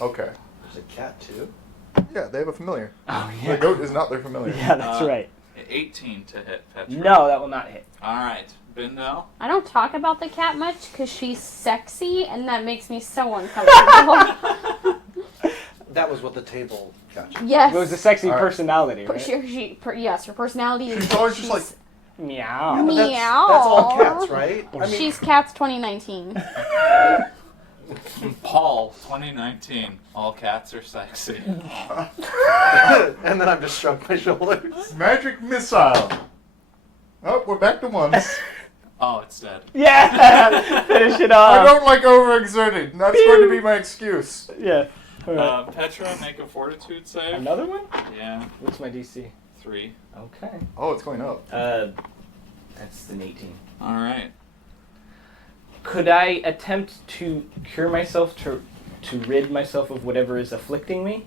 Okay. there's a cat too. Yeah, they have a familiar. Oh, The goat is not their familiar. Yeah, that's right. 18 to hit Petra. No, that will not hit. Alright, Bindel. I don't talk about the cat much because she's sexy, and that makes me so uncomfortable. That was what the table got you. Yes. It was a sexy All right. personality, right? Yes, her personality is. She's always just like, Meow. But Meow. That's all cats, right? I mean, She's Cats 2019. Paul, 2019. All cats are sexy. and then I've just shrugged my shoulders. magic missile. Oh, we're back to 1s. Oh, it's dead. Yeah! Finish it I off. don't like overexerting. That's going to be my excuse. Yeah. All right. Petra, make a fortitude save. Another one? Yeah, What's my DC? 3. Okay. Oh, it's going up. That's an 18. Alright. Could I attempt to cure myself, to rid myself of whatever is afflicting me?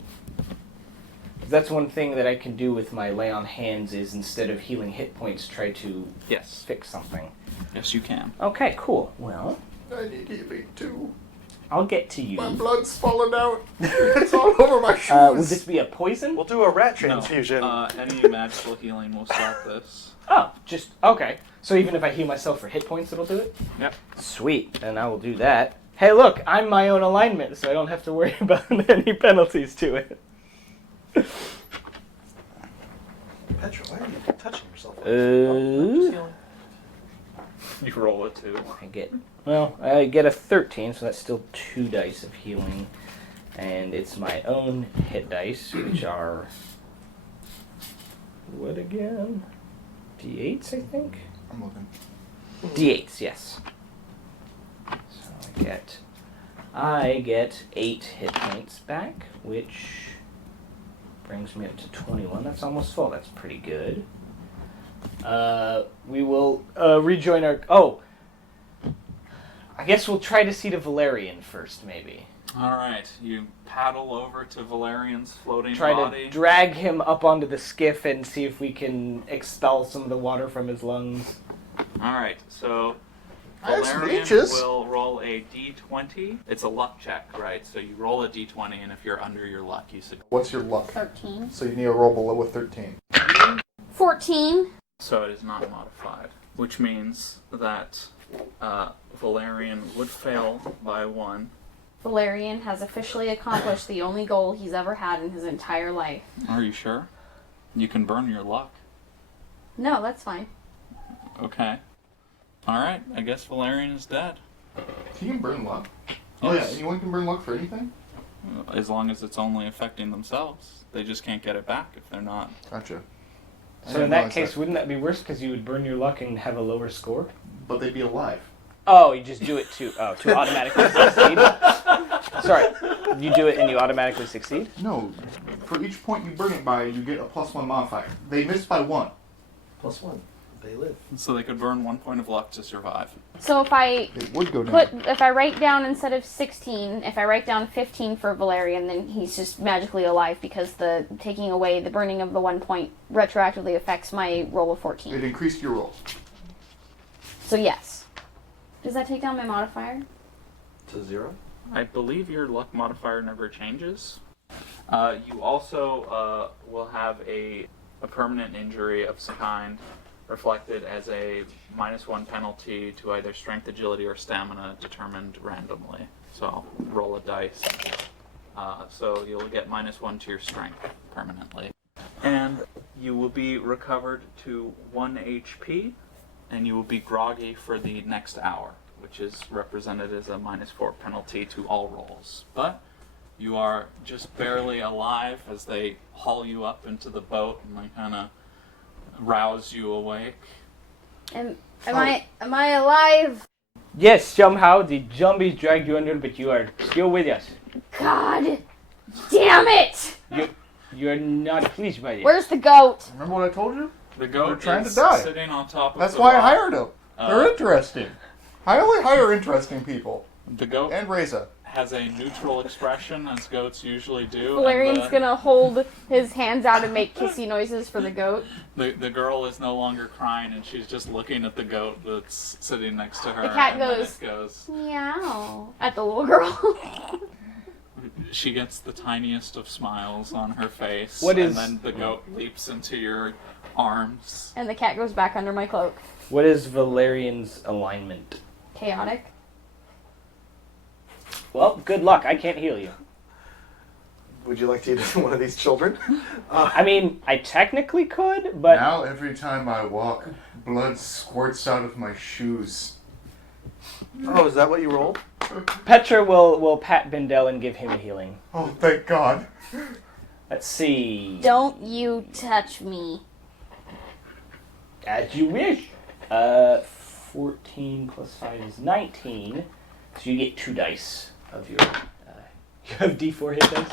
That's one thing that I can do with my lay on hands is instead of healing hit points, try to Yes. fix something. Yes, you can. Okay, cool. Well, I need healing too. I'll get to My you. blood's falling out. It's all over my shoes. Would this be a poison? We'll do a rat transfusion. No, any magical healing will stop this. Oh, just okay. So even if I heal myself for hit points, it'll do it? Yep. Sweet. Then I will do that. Hey, look, I'm my own alignment, so I don't have to worry about any penalties to it. Petra, why are you touching yourself? You roll it too. I get a 13, so that's still 2 dice of healing. And it's my own hit dice, which are... What again? D8s, I think? I'm looking. D8s, yes. So I get 8 hit points back, which brings me up to 21. That's almost full. That's pretty good. We will rejoin our... Oh! I guess we'll try to see the Valerian first, maybe. Alright, you paddle over to Valerian's floating Try body. to drag him up onto the skiff and see if we can expel some of the water from his lungs. Alright, so I have some Valerian leeches. will roll a d20. It's a luck check, right? So you roll a d20, and if you're under your luck, you succeed. What's your luck? 13. So you need a roll below a 13. 14. So it is not modified, which means that Valerian would fail by 1. Valerian has officially accomplished the only goal he's ever had in his entire life. Are you sure? You can burn your luck. No, that's fine. Okay. Alright, I guess Valerian is dead. He can burn luck. Oh yeah, Yes. anyone can burn luck for anything? As long as it's only affecting themselves. They just can't get it back if they're not. Gotcha. I So didn't in that realize case, wouldn't that be worse because you would burn your luck and have a lower score? But they'd be alive. Oh, you just do it to automatically succeed? Sorry, you do it and you automatically succeed? No, for each point you burn it by, you get a +1 modifier. They missed by 1. +1. They live. So they could burn 1 point of luck to survive. So if I It would go down. if I write down instead of 16, if I write down 15 for Valerian, then he's just magically alive because the taking away the burning of the 1 point retroactively affects my roll of 14. It increased your roll. So yes. Does that take down my modifier? To 0? I believe your luck modifier never changes. You also will have a permanent injury of some kind reflected as a -1 penalty to either strength, agility, or stamina determined randomly. So I'll roll a dice. So you'll get -1 to your strength permanently. And you will be recovered to 1 HP, and you will be groggy for the next hour, which is represented as a -4 penalty to all rolls. But you are just barely alive as they haul you up into the boat and they kind of rouse you awake. Am I alive? Yes, somehow the zombies dragged you under, but you are still with us. God damn it! You're not pleased by this. Where's the goat? Remember what I told you? The goat They're trying is to die. sitting on top of That's the why I rock. hired them. They're interesting. I only hire interesting people. The goat And Reza. has a neutral expression, as goats usually do. Valerian's and gonna hold his hands out and make kissy noises for the goat. the girl is no longer crying, and she's just looking at the goat that's sitting next to her. The cat and then goes, it goes. Meow. At the little girl. She gets the tiniest of smiles on her face. What is- And then the goat leaps into your arms. And the cat goes back under my cloak. What is Valerian's alignment? Chaotic. Well, good luck. I can't heal you. Would you like to eat one of these children? I mean, I technically could, but Now every time I walk, blood squirts out of my shoes. Oh, is that what you rolled? Petra will pat Bindel and give him a healing. Oh, thank God. Let's see. Don't you touch me. As you wish. 14 plus 5 is 19. So you get 2 dice of your... you have D4 hit dice?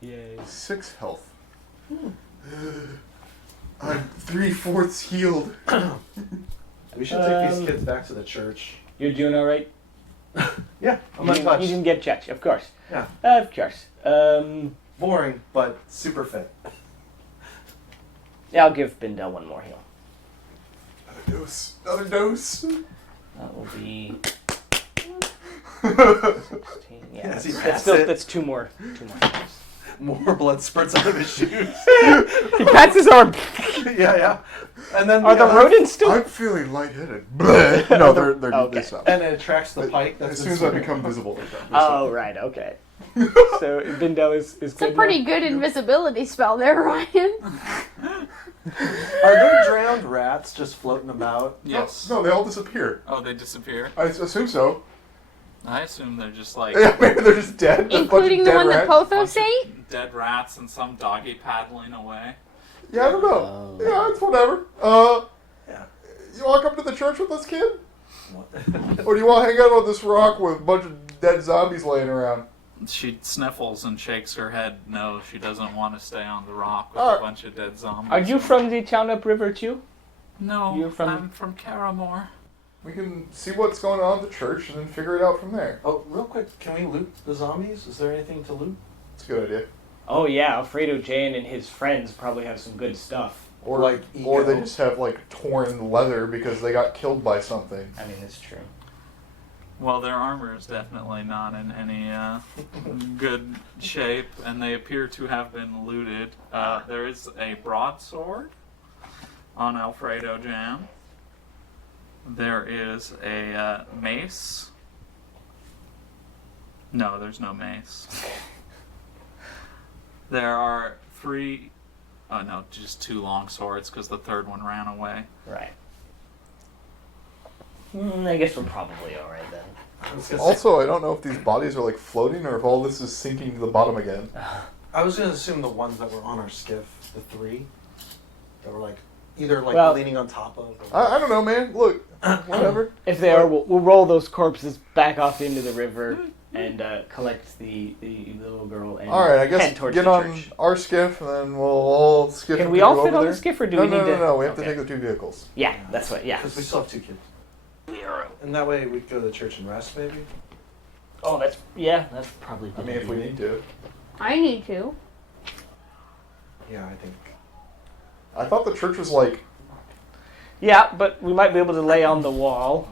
Yay. 6 health. I'm 3/4 healed. We should take these kids back to the church. You're doing alright? Yeah, I'm You untouched. didn't get checked, of course. Yeah. Of course. Boring, but super fit. Yeah, I'll give Bindel one more heal. Another dose. Another dose. That will be 16. Yeah, Yes, he that's, passed still, it. that's two more. More blood spurts out of his shoes. He pats his arm. Yeah. And then Are the rodents still? I'm feeling lightheaded. No, they're Okay. they stop. And it attracts the pike. As That's soon as I become visible, they stop. Oh, right, okay. So Bindel is It's good a pretty now? good invisibility spell there, Ryan. Are there drowned rats just floating about? Yes. No, they all disappear. Oh, they disappear. I assume so. I assume they're just like Yeah, maybe they're just dead. A bunch of Including the dead one that rats. Pothos ate? dead rats and some doggy paddling away. Yeah, I don't know. Yeah, it's whatever. Yeah. You want to come to the church with us, kid? What? Or do you want to hang out on this rock with a bunch of dead zombies laying around? She sniffles and shakes her head. No, she doesn't want to stay on the rock with Alright. a bunch of dead zombies. Are you from the town upriver too? No, You're from- I'm from Caramore. We can see what's going on at the church and then figure it out from there. Oh, real quick, can we loot the zombies? Is there anything to loot? It's a good idea. Oh yeah, Alfredo Jane and his friends probably have some good stuff. Or Like or they ego. just have like torn leather because they got killed by something. I mean, that's true. Well, their armor is definitely not in any good shape, and they appear to have been looted. There is a broadsword on Alfredo Jam. There is a mace. No, there's no mace. There are three... Oh, no, just two long swords, because the third one ran away. Right. I guess we're probably alright then. I was gonna say- Also, I don't know if these bodies are like floating or if all this is sinking to the bottom again. I was gonna assume the ones that were on our skiff, the three, that were like either like Well- leaning on top of. Or... I don't know, man. Look, whatever. If they are, we'll roll those corpses back off into the river and collect the little girl and All right, I head guess towards get the on church. our skiff and then we'll all skiff. Can and we go all fit over on there. the skiff, or do no, we no, need no, to? no. We have to Okay. take the two vehicles. Yeah, that's what. Yeah. Because we still have 2 kids. And that way we go to the church and rest, maybe. Oh, that's probably. I mean, if we need to. I need to. Yeah, I think. I thought the church was like. Yeah, but we might be able to lay on the wall.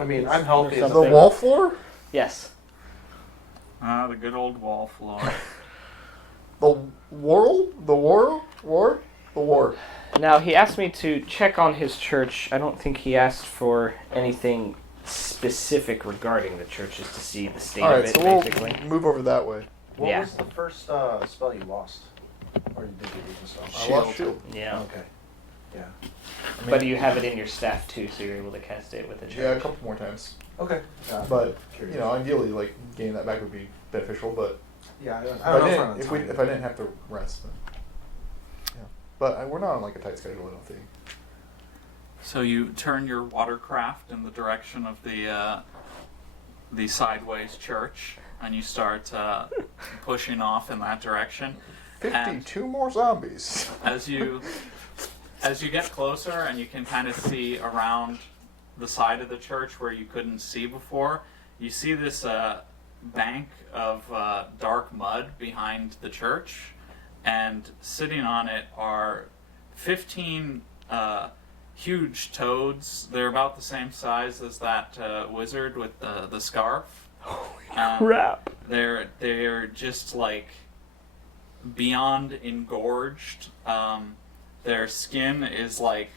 I mean, I'm healthy. There's as The a- something. wall floor? Yes. Ah, the good old wall floor. The war? Now he asked me to check on his church. I don't think he asked for anything specific regarding the church, just to see the state of Alright, it, so we'll basically. move over that way. What Yeah. was the first spell you lost? Or did you lose a spell? I lost shield. Yeah. Okay. Yeah. I mean, But you have it in your staff too, so you're able to cast it with the church. Yeah, a couple more times. Okay. Yeah. But, Curious. you know, ideally, like, gaining that back would be beneficial, but Yeah, I don't if know I if didn't, I'm if, on if I didn't have to rest, then. Yeah. But we're not on, like, a tight schedule, I don't think. So you turn your watercraft in the direction of the sideways church, and you start pushing off in that direction. And 52 more zombies. as you get closer, and you can kind of see around the side of the church where you couldn't see before, you see this bank of dark mud behind the church, and sitting on it are 15 huge toads. They're about the same size as that wizard with the scarf. Holy Crap. They're just like beyond engorged. Their skin is like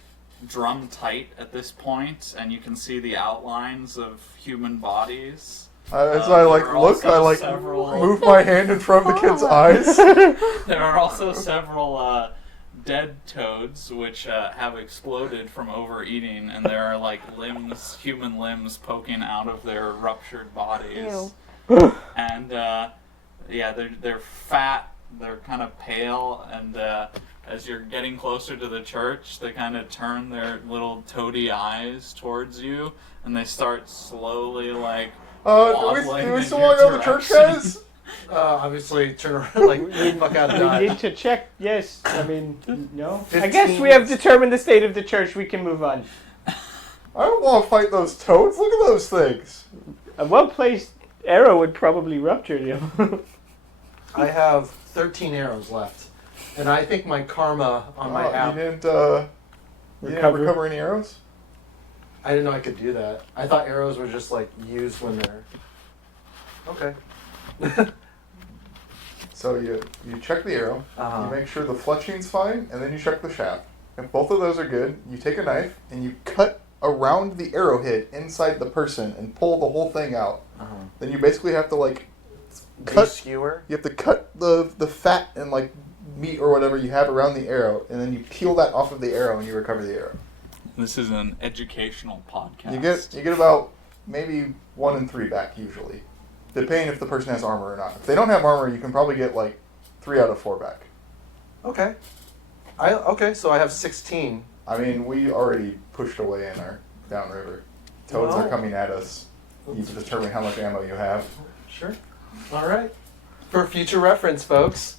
drum tight at this point, and you can see the outlines of human bodies. As I, like, there are look, I, also like, several- move my hand in front of the kid's eyes. There are also several dead toads which have exploded from overeating, and there are like limbs, human limbs, poking out of their ruptured bodies. And yeah, they're fat. They're kind of pale, and as you're getting closer to the church, they kind of turn their little toady eyes towards you, and they start slowly like. Do we still want to go to the church, guys? Obviously, turn around, like, get the fuck out of We Dodge. need to check. Yes. I mean, no. I 15 guess we have determined the state of the church. We can move on. I don't want to fight those toads. Look at those things. A well-placed arrow would probably rupture you. I have 13 arrows left. And I think my karma on my app. You didn't recover any arrows? I didn't know I could do that. I thought arrows were just like used when they're. Okay. So you check the arrow, Uh-huh. you make sure the fletching's fine, and then you check the shaft. If both of those are good, you take a knife and you cut around the arrowhead inside the person and pull the whole thing out. Then you basically have to like cut. Skewer. You have to cut the fat and like meat or whatever you have around the arrow, and then you peel that off of the arrow and you recover the arrow. This is an educational podcast. You get about maybe 1 in 3 back usually, depending if the person has armor or not. If they don't have armor, you can probably get like 3 out of 4 back. Okay. So I have 16. I mean, we already pushed away in our downriver. Toads are coming at us. You can determine how much ammo you have. Sure. All right. For future reference, folks.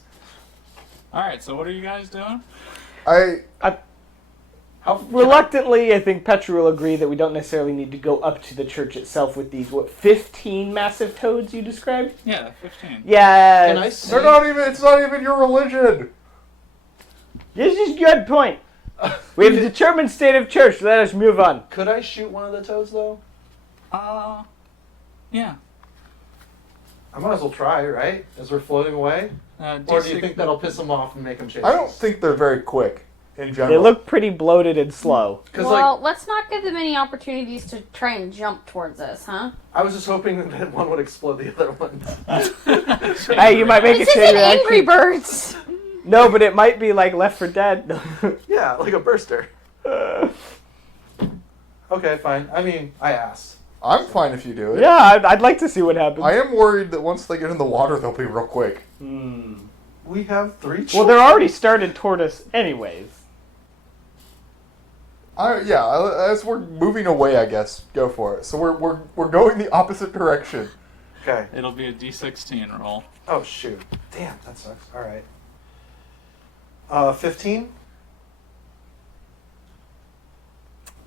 Alright, so what are you guys doing? Reluctantly, I think Petra will agree that we don't necessarily need to go up to the church itself with these, 15 massive toads you described? Yeah, 15. Yeah. Can I see? It's not even your religion! This is a good point. We have a determined state of church. Let us move on. Could I shoot one of the toads, though? Yeah. I might as well try, right? As we're floating away? Or do you think that'll piss them off and make them chase I don't us? think they're very quick in They general. look pretty bloated and slow. Well, let's not give them any opportunities to try and jump towards us, huh? I was just hoping that one would explode the other one. Hey, you might make This a chain isn't reaction. Angry Birds! No, but it might be like Left 4 Dead. Yeah, like a burster. Okay, fine. I mean, I asked. I'm fine if you do it. Yeah, I'd like to see what happens. I am worried that once they get in the water, they'll be real quick. We have 3 children. Well, they're already started toward us anyways. As we're moving away, I guess, go for it. So we're going the opposite direction. Okay. It'll be a D16 roll. Oh, shoot. Damn, that sucks. All right. 15?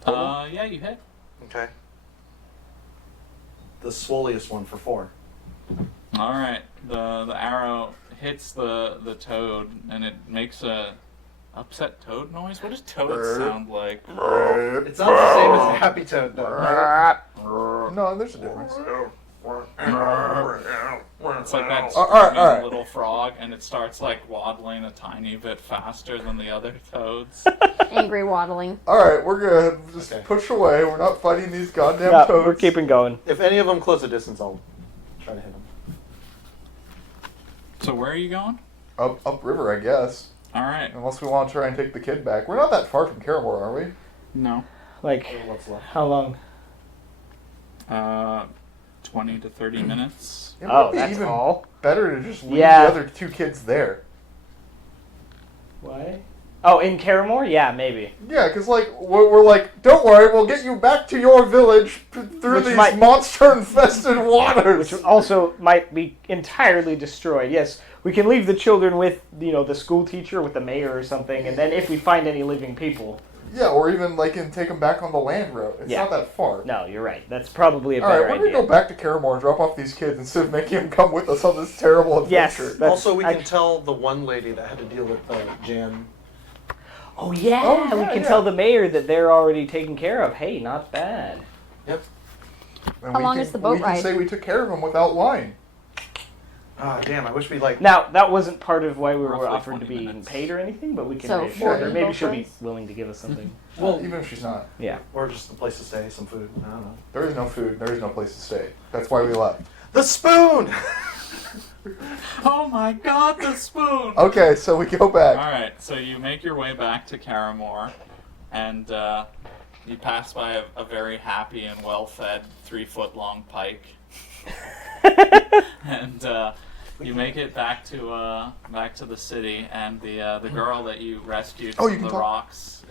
Yeah, you hit. Okay. The swolliest one for 4. Alright. The arrow hits the toad and it makes a upset toad noise? What does toad sound like? It sounds the same as a happy toad, though. No, there's a difference. It's like that All right. little frog, and it starts like waddling a tiny bit faster than the other toads. Angry waddling. Alright, we're good. Just Okay. push away. We're not fighting these goddamn Yeah, toads. we're keeping going. If any of them close the distance, I'll try to hit them. So where are you going? Upriver, I guess. Alright. Unless we want to try and take the kid back. We're not that far from Caramore, are we? No. Like, What's left? how long? 20 to 30 minutes. It Oh, would be that's even all? better to just leave Yeah. the other 2 kids there. Why? Oh, in Caramore? Yeah, maybe. Yeah, because like we're like, don't worry, we'll get you back to your village through Which these might- monster-infested waters. Which also might be entirely destroyed. Yes, we can leave the children with, the school teacher, with the mayor or something, and then if we find any living people. Yeah, or even like and take them back on the land road. It's Yeah. not that far. No, you're right. That's probably a All right, better we're idea. gonna go back to Caramore and drop off these kids instead of making them come with us on this terrible Yes. adventure. That's Also, we can act- tell the one lady that had to deal with Jan. Oh, yeah. Oh, We yeah, can yeah. tell the mayor that they're already taken care of. Hey, not bad. Yep. And How we long can- is the boat we can ride? say we took care of them without lying. Ah, damn, I wish we Now, that wasn't part of why we were Roughly offered to 20 be minutes. paid or anything, but we can So, reassure her. 40 Maybe boat she'll be rides? willing to give us something. Well, even if she's not, Yeah. Or just a place to stay, some food. I don't know. there is no food. There is no place to stay. That's why we left. The spoon! Oh my god, the spoon! Okay, so we go back. Alright, so you make your way back to Caramore, and you pass by a very happy and well-fed 3-foot-long pike. And you make it back to the city, and the girl that you rescued Oh, you from can the talk. rocks,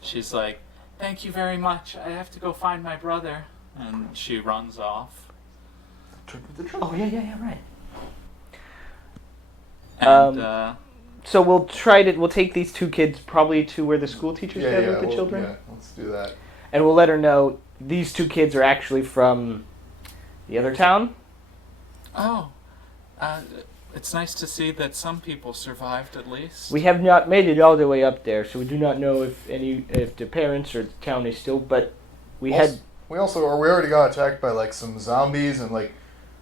she's like, "Thank you very much. I have to go find my brother," and she runs off. Oh, yeah, right. And So we'll take these 2 kids probably to where the school teachers gather with the children, Yeah, let's do that. and we'll let her know these 2 kids are actually from the other town. it's nice to see that some people survived at least. We have not made it all the way up there, so we do not know if the parents or the town is still. But we We already got attacked by like some zombies and like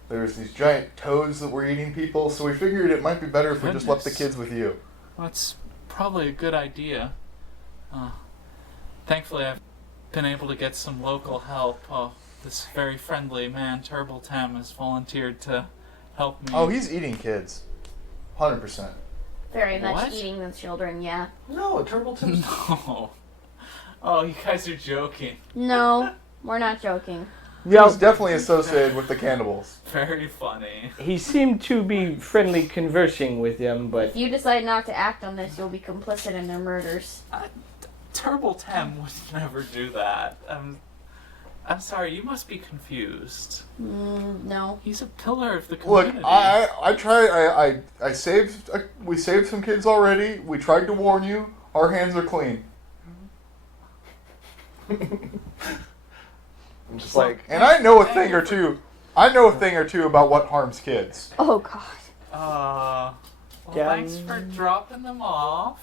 there's these giant toads that were eating people. So we figured it might be better if we just left the Goodness. kids with you. Well, that's probably a good idea. Thankfully, I've been able to get some local help. This very friendly man, Turble Tam, has volunteered to help me. Oh, he's eating kids. 100%. Very much What? eating the children, yeah. No, Turbleton. No. Oh, you guys are joking. No, we're not joking. He was definitely associated with the cannibals. Very funny. He seemed to be friendly conversing with them, but If you decide not to act on this, you'll be complicit in their murders. Turble Tam would never do that. I'm sorry, you must be confused. No. He's a pillar of the Look, community. I tried. I saved. We saved some kids already. We tried to warn you. Our hands are clean. I'm just like, And I know a thing or two. I know a thing or two about what harms kids. Oh, God. Well, thanks for dropping them off.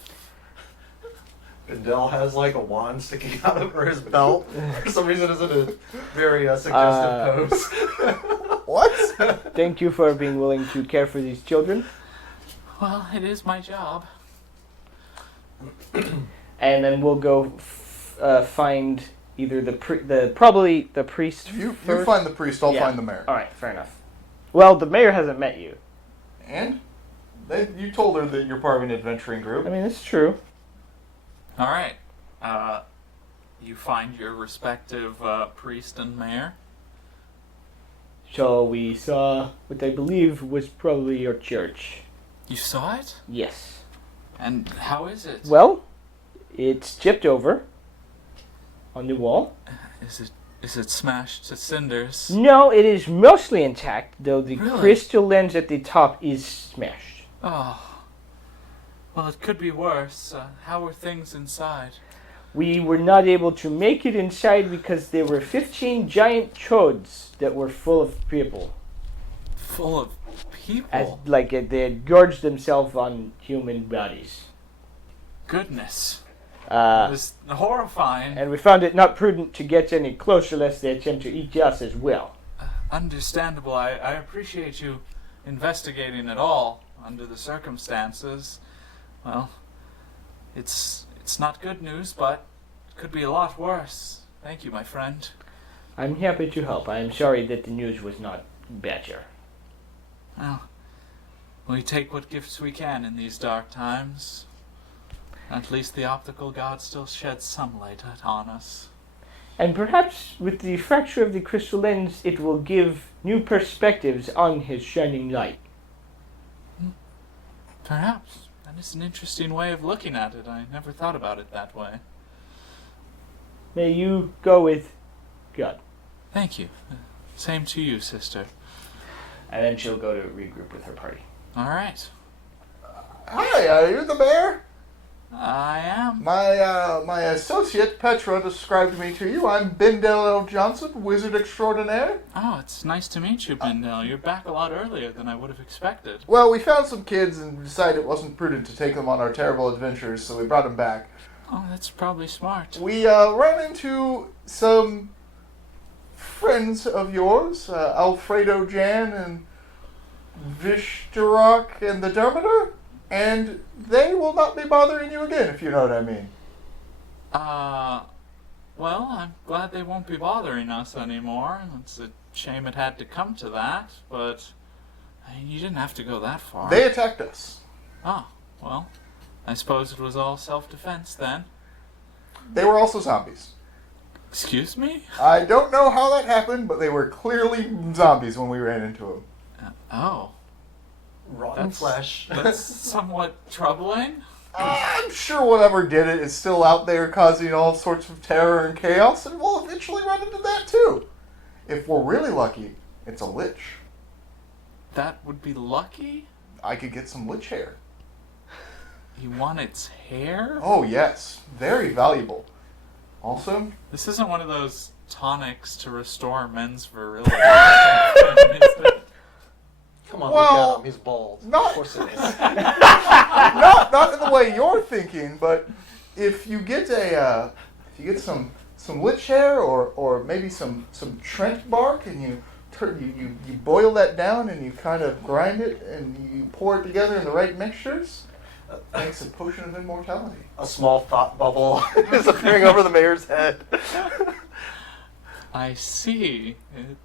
Bindel has like a wand sticking out over his belt. For some reason, it's in a very suggestive pose. What? thank you for being willing to care for these children. Well, it is my job. And then we'll go find either probably the priest You first. find the priest. I'll Yeah. find the mayor. All right, fair enough. Well, the mayor hasn't met you. And you told her that you're part of an adventuring group. I mean, it's true. All right. You find your respective priest and mayor. So we saw what I believe was probably your church. You saw it? Yes. And how is it? Well, it's chipped over on the wall. Is it smashed to cinders? No, it is mostly intact, though the Really? crystal lens at the top is smashed. Oh. Well, it could be worse. How are things inside? We were not able to make it inside because there were 15 giant chodes that were full of people. Full of people? They had gorged themselves on human bodies. Goodness. Uh, It's horrifying. and we found it not prudent to get any closer lest they attempt to eat us as well. Understandable. I appreciate you investigating it all under the circumstances. Well, it's not good news, but it could be a lot worse. Thank you, my friend. I'm happy to help. I am sorry that the news was not better. Well, we take what gifts we can in these dark times. At least the optical god still sheds some light on us. And perhaps with the fracture of the crystal lens, it will give new perspectives on his shining light. Perhaps. That is an interesting way of looking at it. I never thought about it that way. May you go with God. Thank you. Same to you, sister. And then she'll go to regroup with her party. All right. Hi, are you the mayor? I am. My associate Petra described me to you. I'm Bindel L. Johnson, wizard extraordinaire. Oh, it's nice to meet you, Bindel. You're back a lot earlier than I would have expected. Well, we found some kids and decided it wasn't prudent to take them on our terrible adventures, so we brought them back. Oh, that's probably smart. We ran into some friends of yours, Alfredo Jan and Vishtarok and the Dermiter, and they will not be bothering you again, if you know what I mean. Well, I'm glad they won't be bothering us anymore. It's a shame it had to come to that, but I mean, you didn't have to go that far. They attacked us. Oh, well, I suppose it was all self-defense then. They were also zombies. Excuse me? I don't know how that happened, but they were clearly zombies when we ran into them. Oh. Rotten flesh. That's somewhat troubling. I'm sure whatever did it is still out there causing all sorts of terror and chaos, and we'll eventually run into that too. If we're really lucky, it's a lich. That would be lucky? I could get some lich hair. You want its hair? Oh yes, very valuable. Also, This isn't one of those tonics to restore men's virility. Is it? Come on, Well, look at him. He's bald. not- Of course it is. not in the way you're thinking, but if you get some lich hair or maybe some Trent bark and you boil that down and you kind of grind it and you pour it together in the right mixtures, Thanks a potion of immortality. A small thought bubble is appearing over the mayor's head. I see.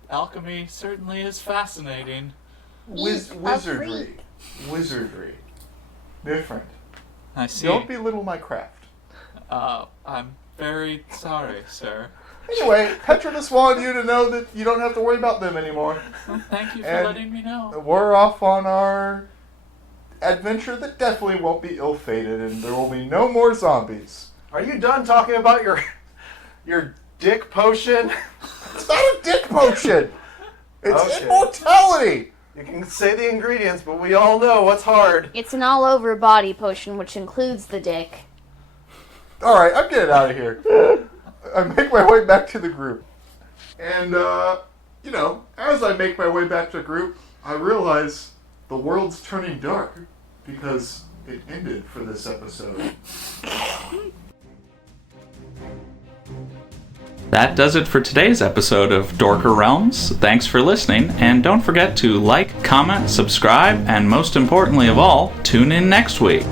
Alchemy certainly is fascinating. Wizardry. Wizardry. Different. I see. Don't belittle my craft. I'm very sorry, sir. Anyway, Petra just wanted you to know that you don't have to worry about them anymore. Well, thank you for And letting me know. we're off on our adventure that definitely won't be ill-fated, and there will be no more zombies. Are you done talking about your dick potion? It's not a dick potion! It's Okay. immortality! You can say the ingredients, but we all know what's hard. It's an all-over body potion, which includes the dick. Alright, I'm getting out of here. I make my way back to the group. And, as I make my way back to the group, I realize the world's turning dark because it ended for this episode. That does it for today's episode of Dorker Realms. Thanks for listening, and don't forget to like, comment, subscribe, and most importantly of all, tune in next week.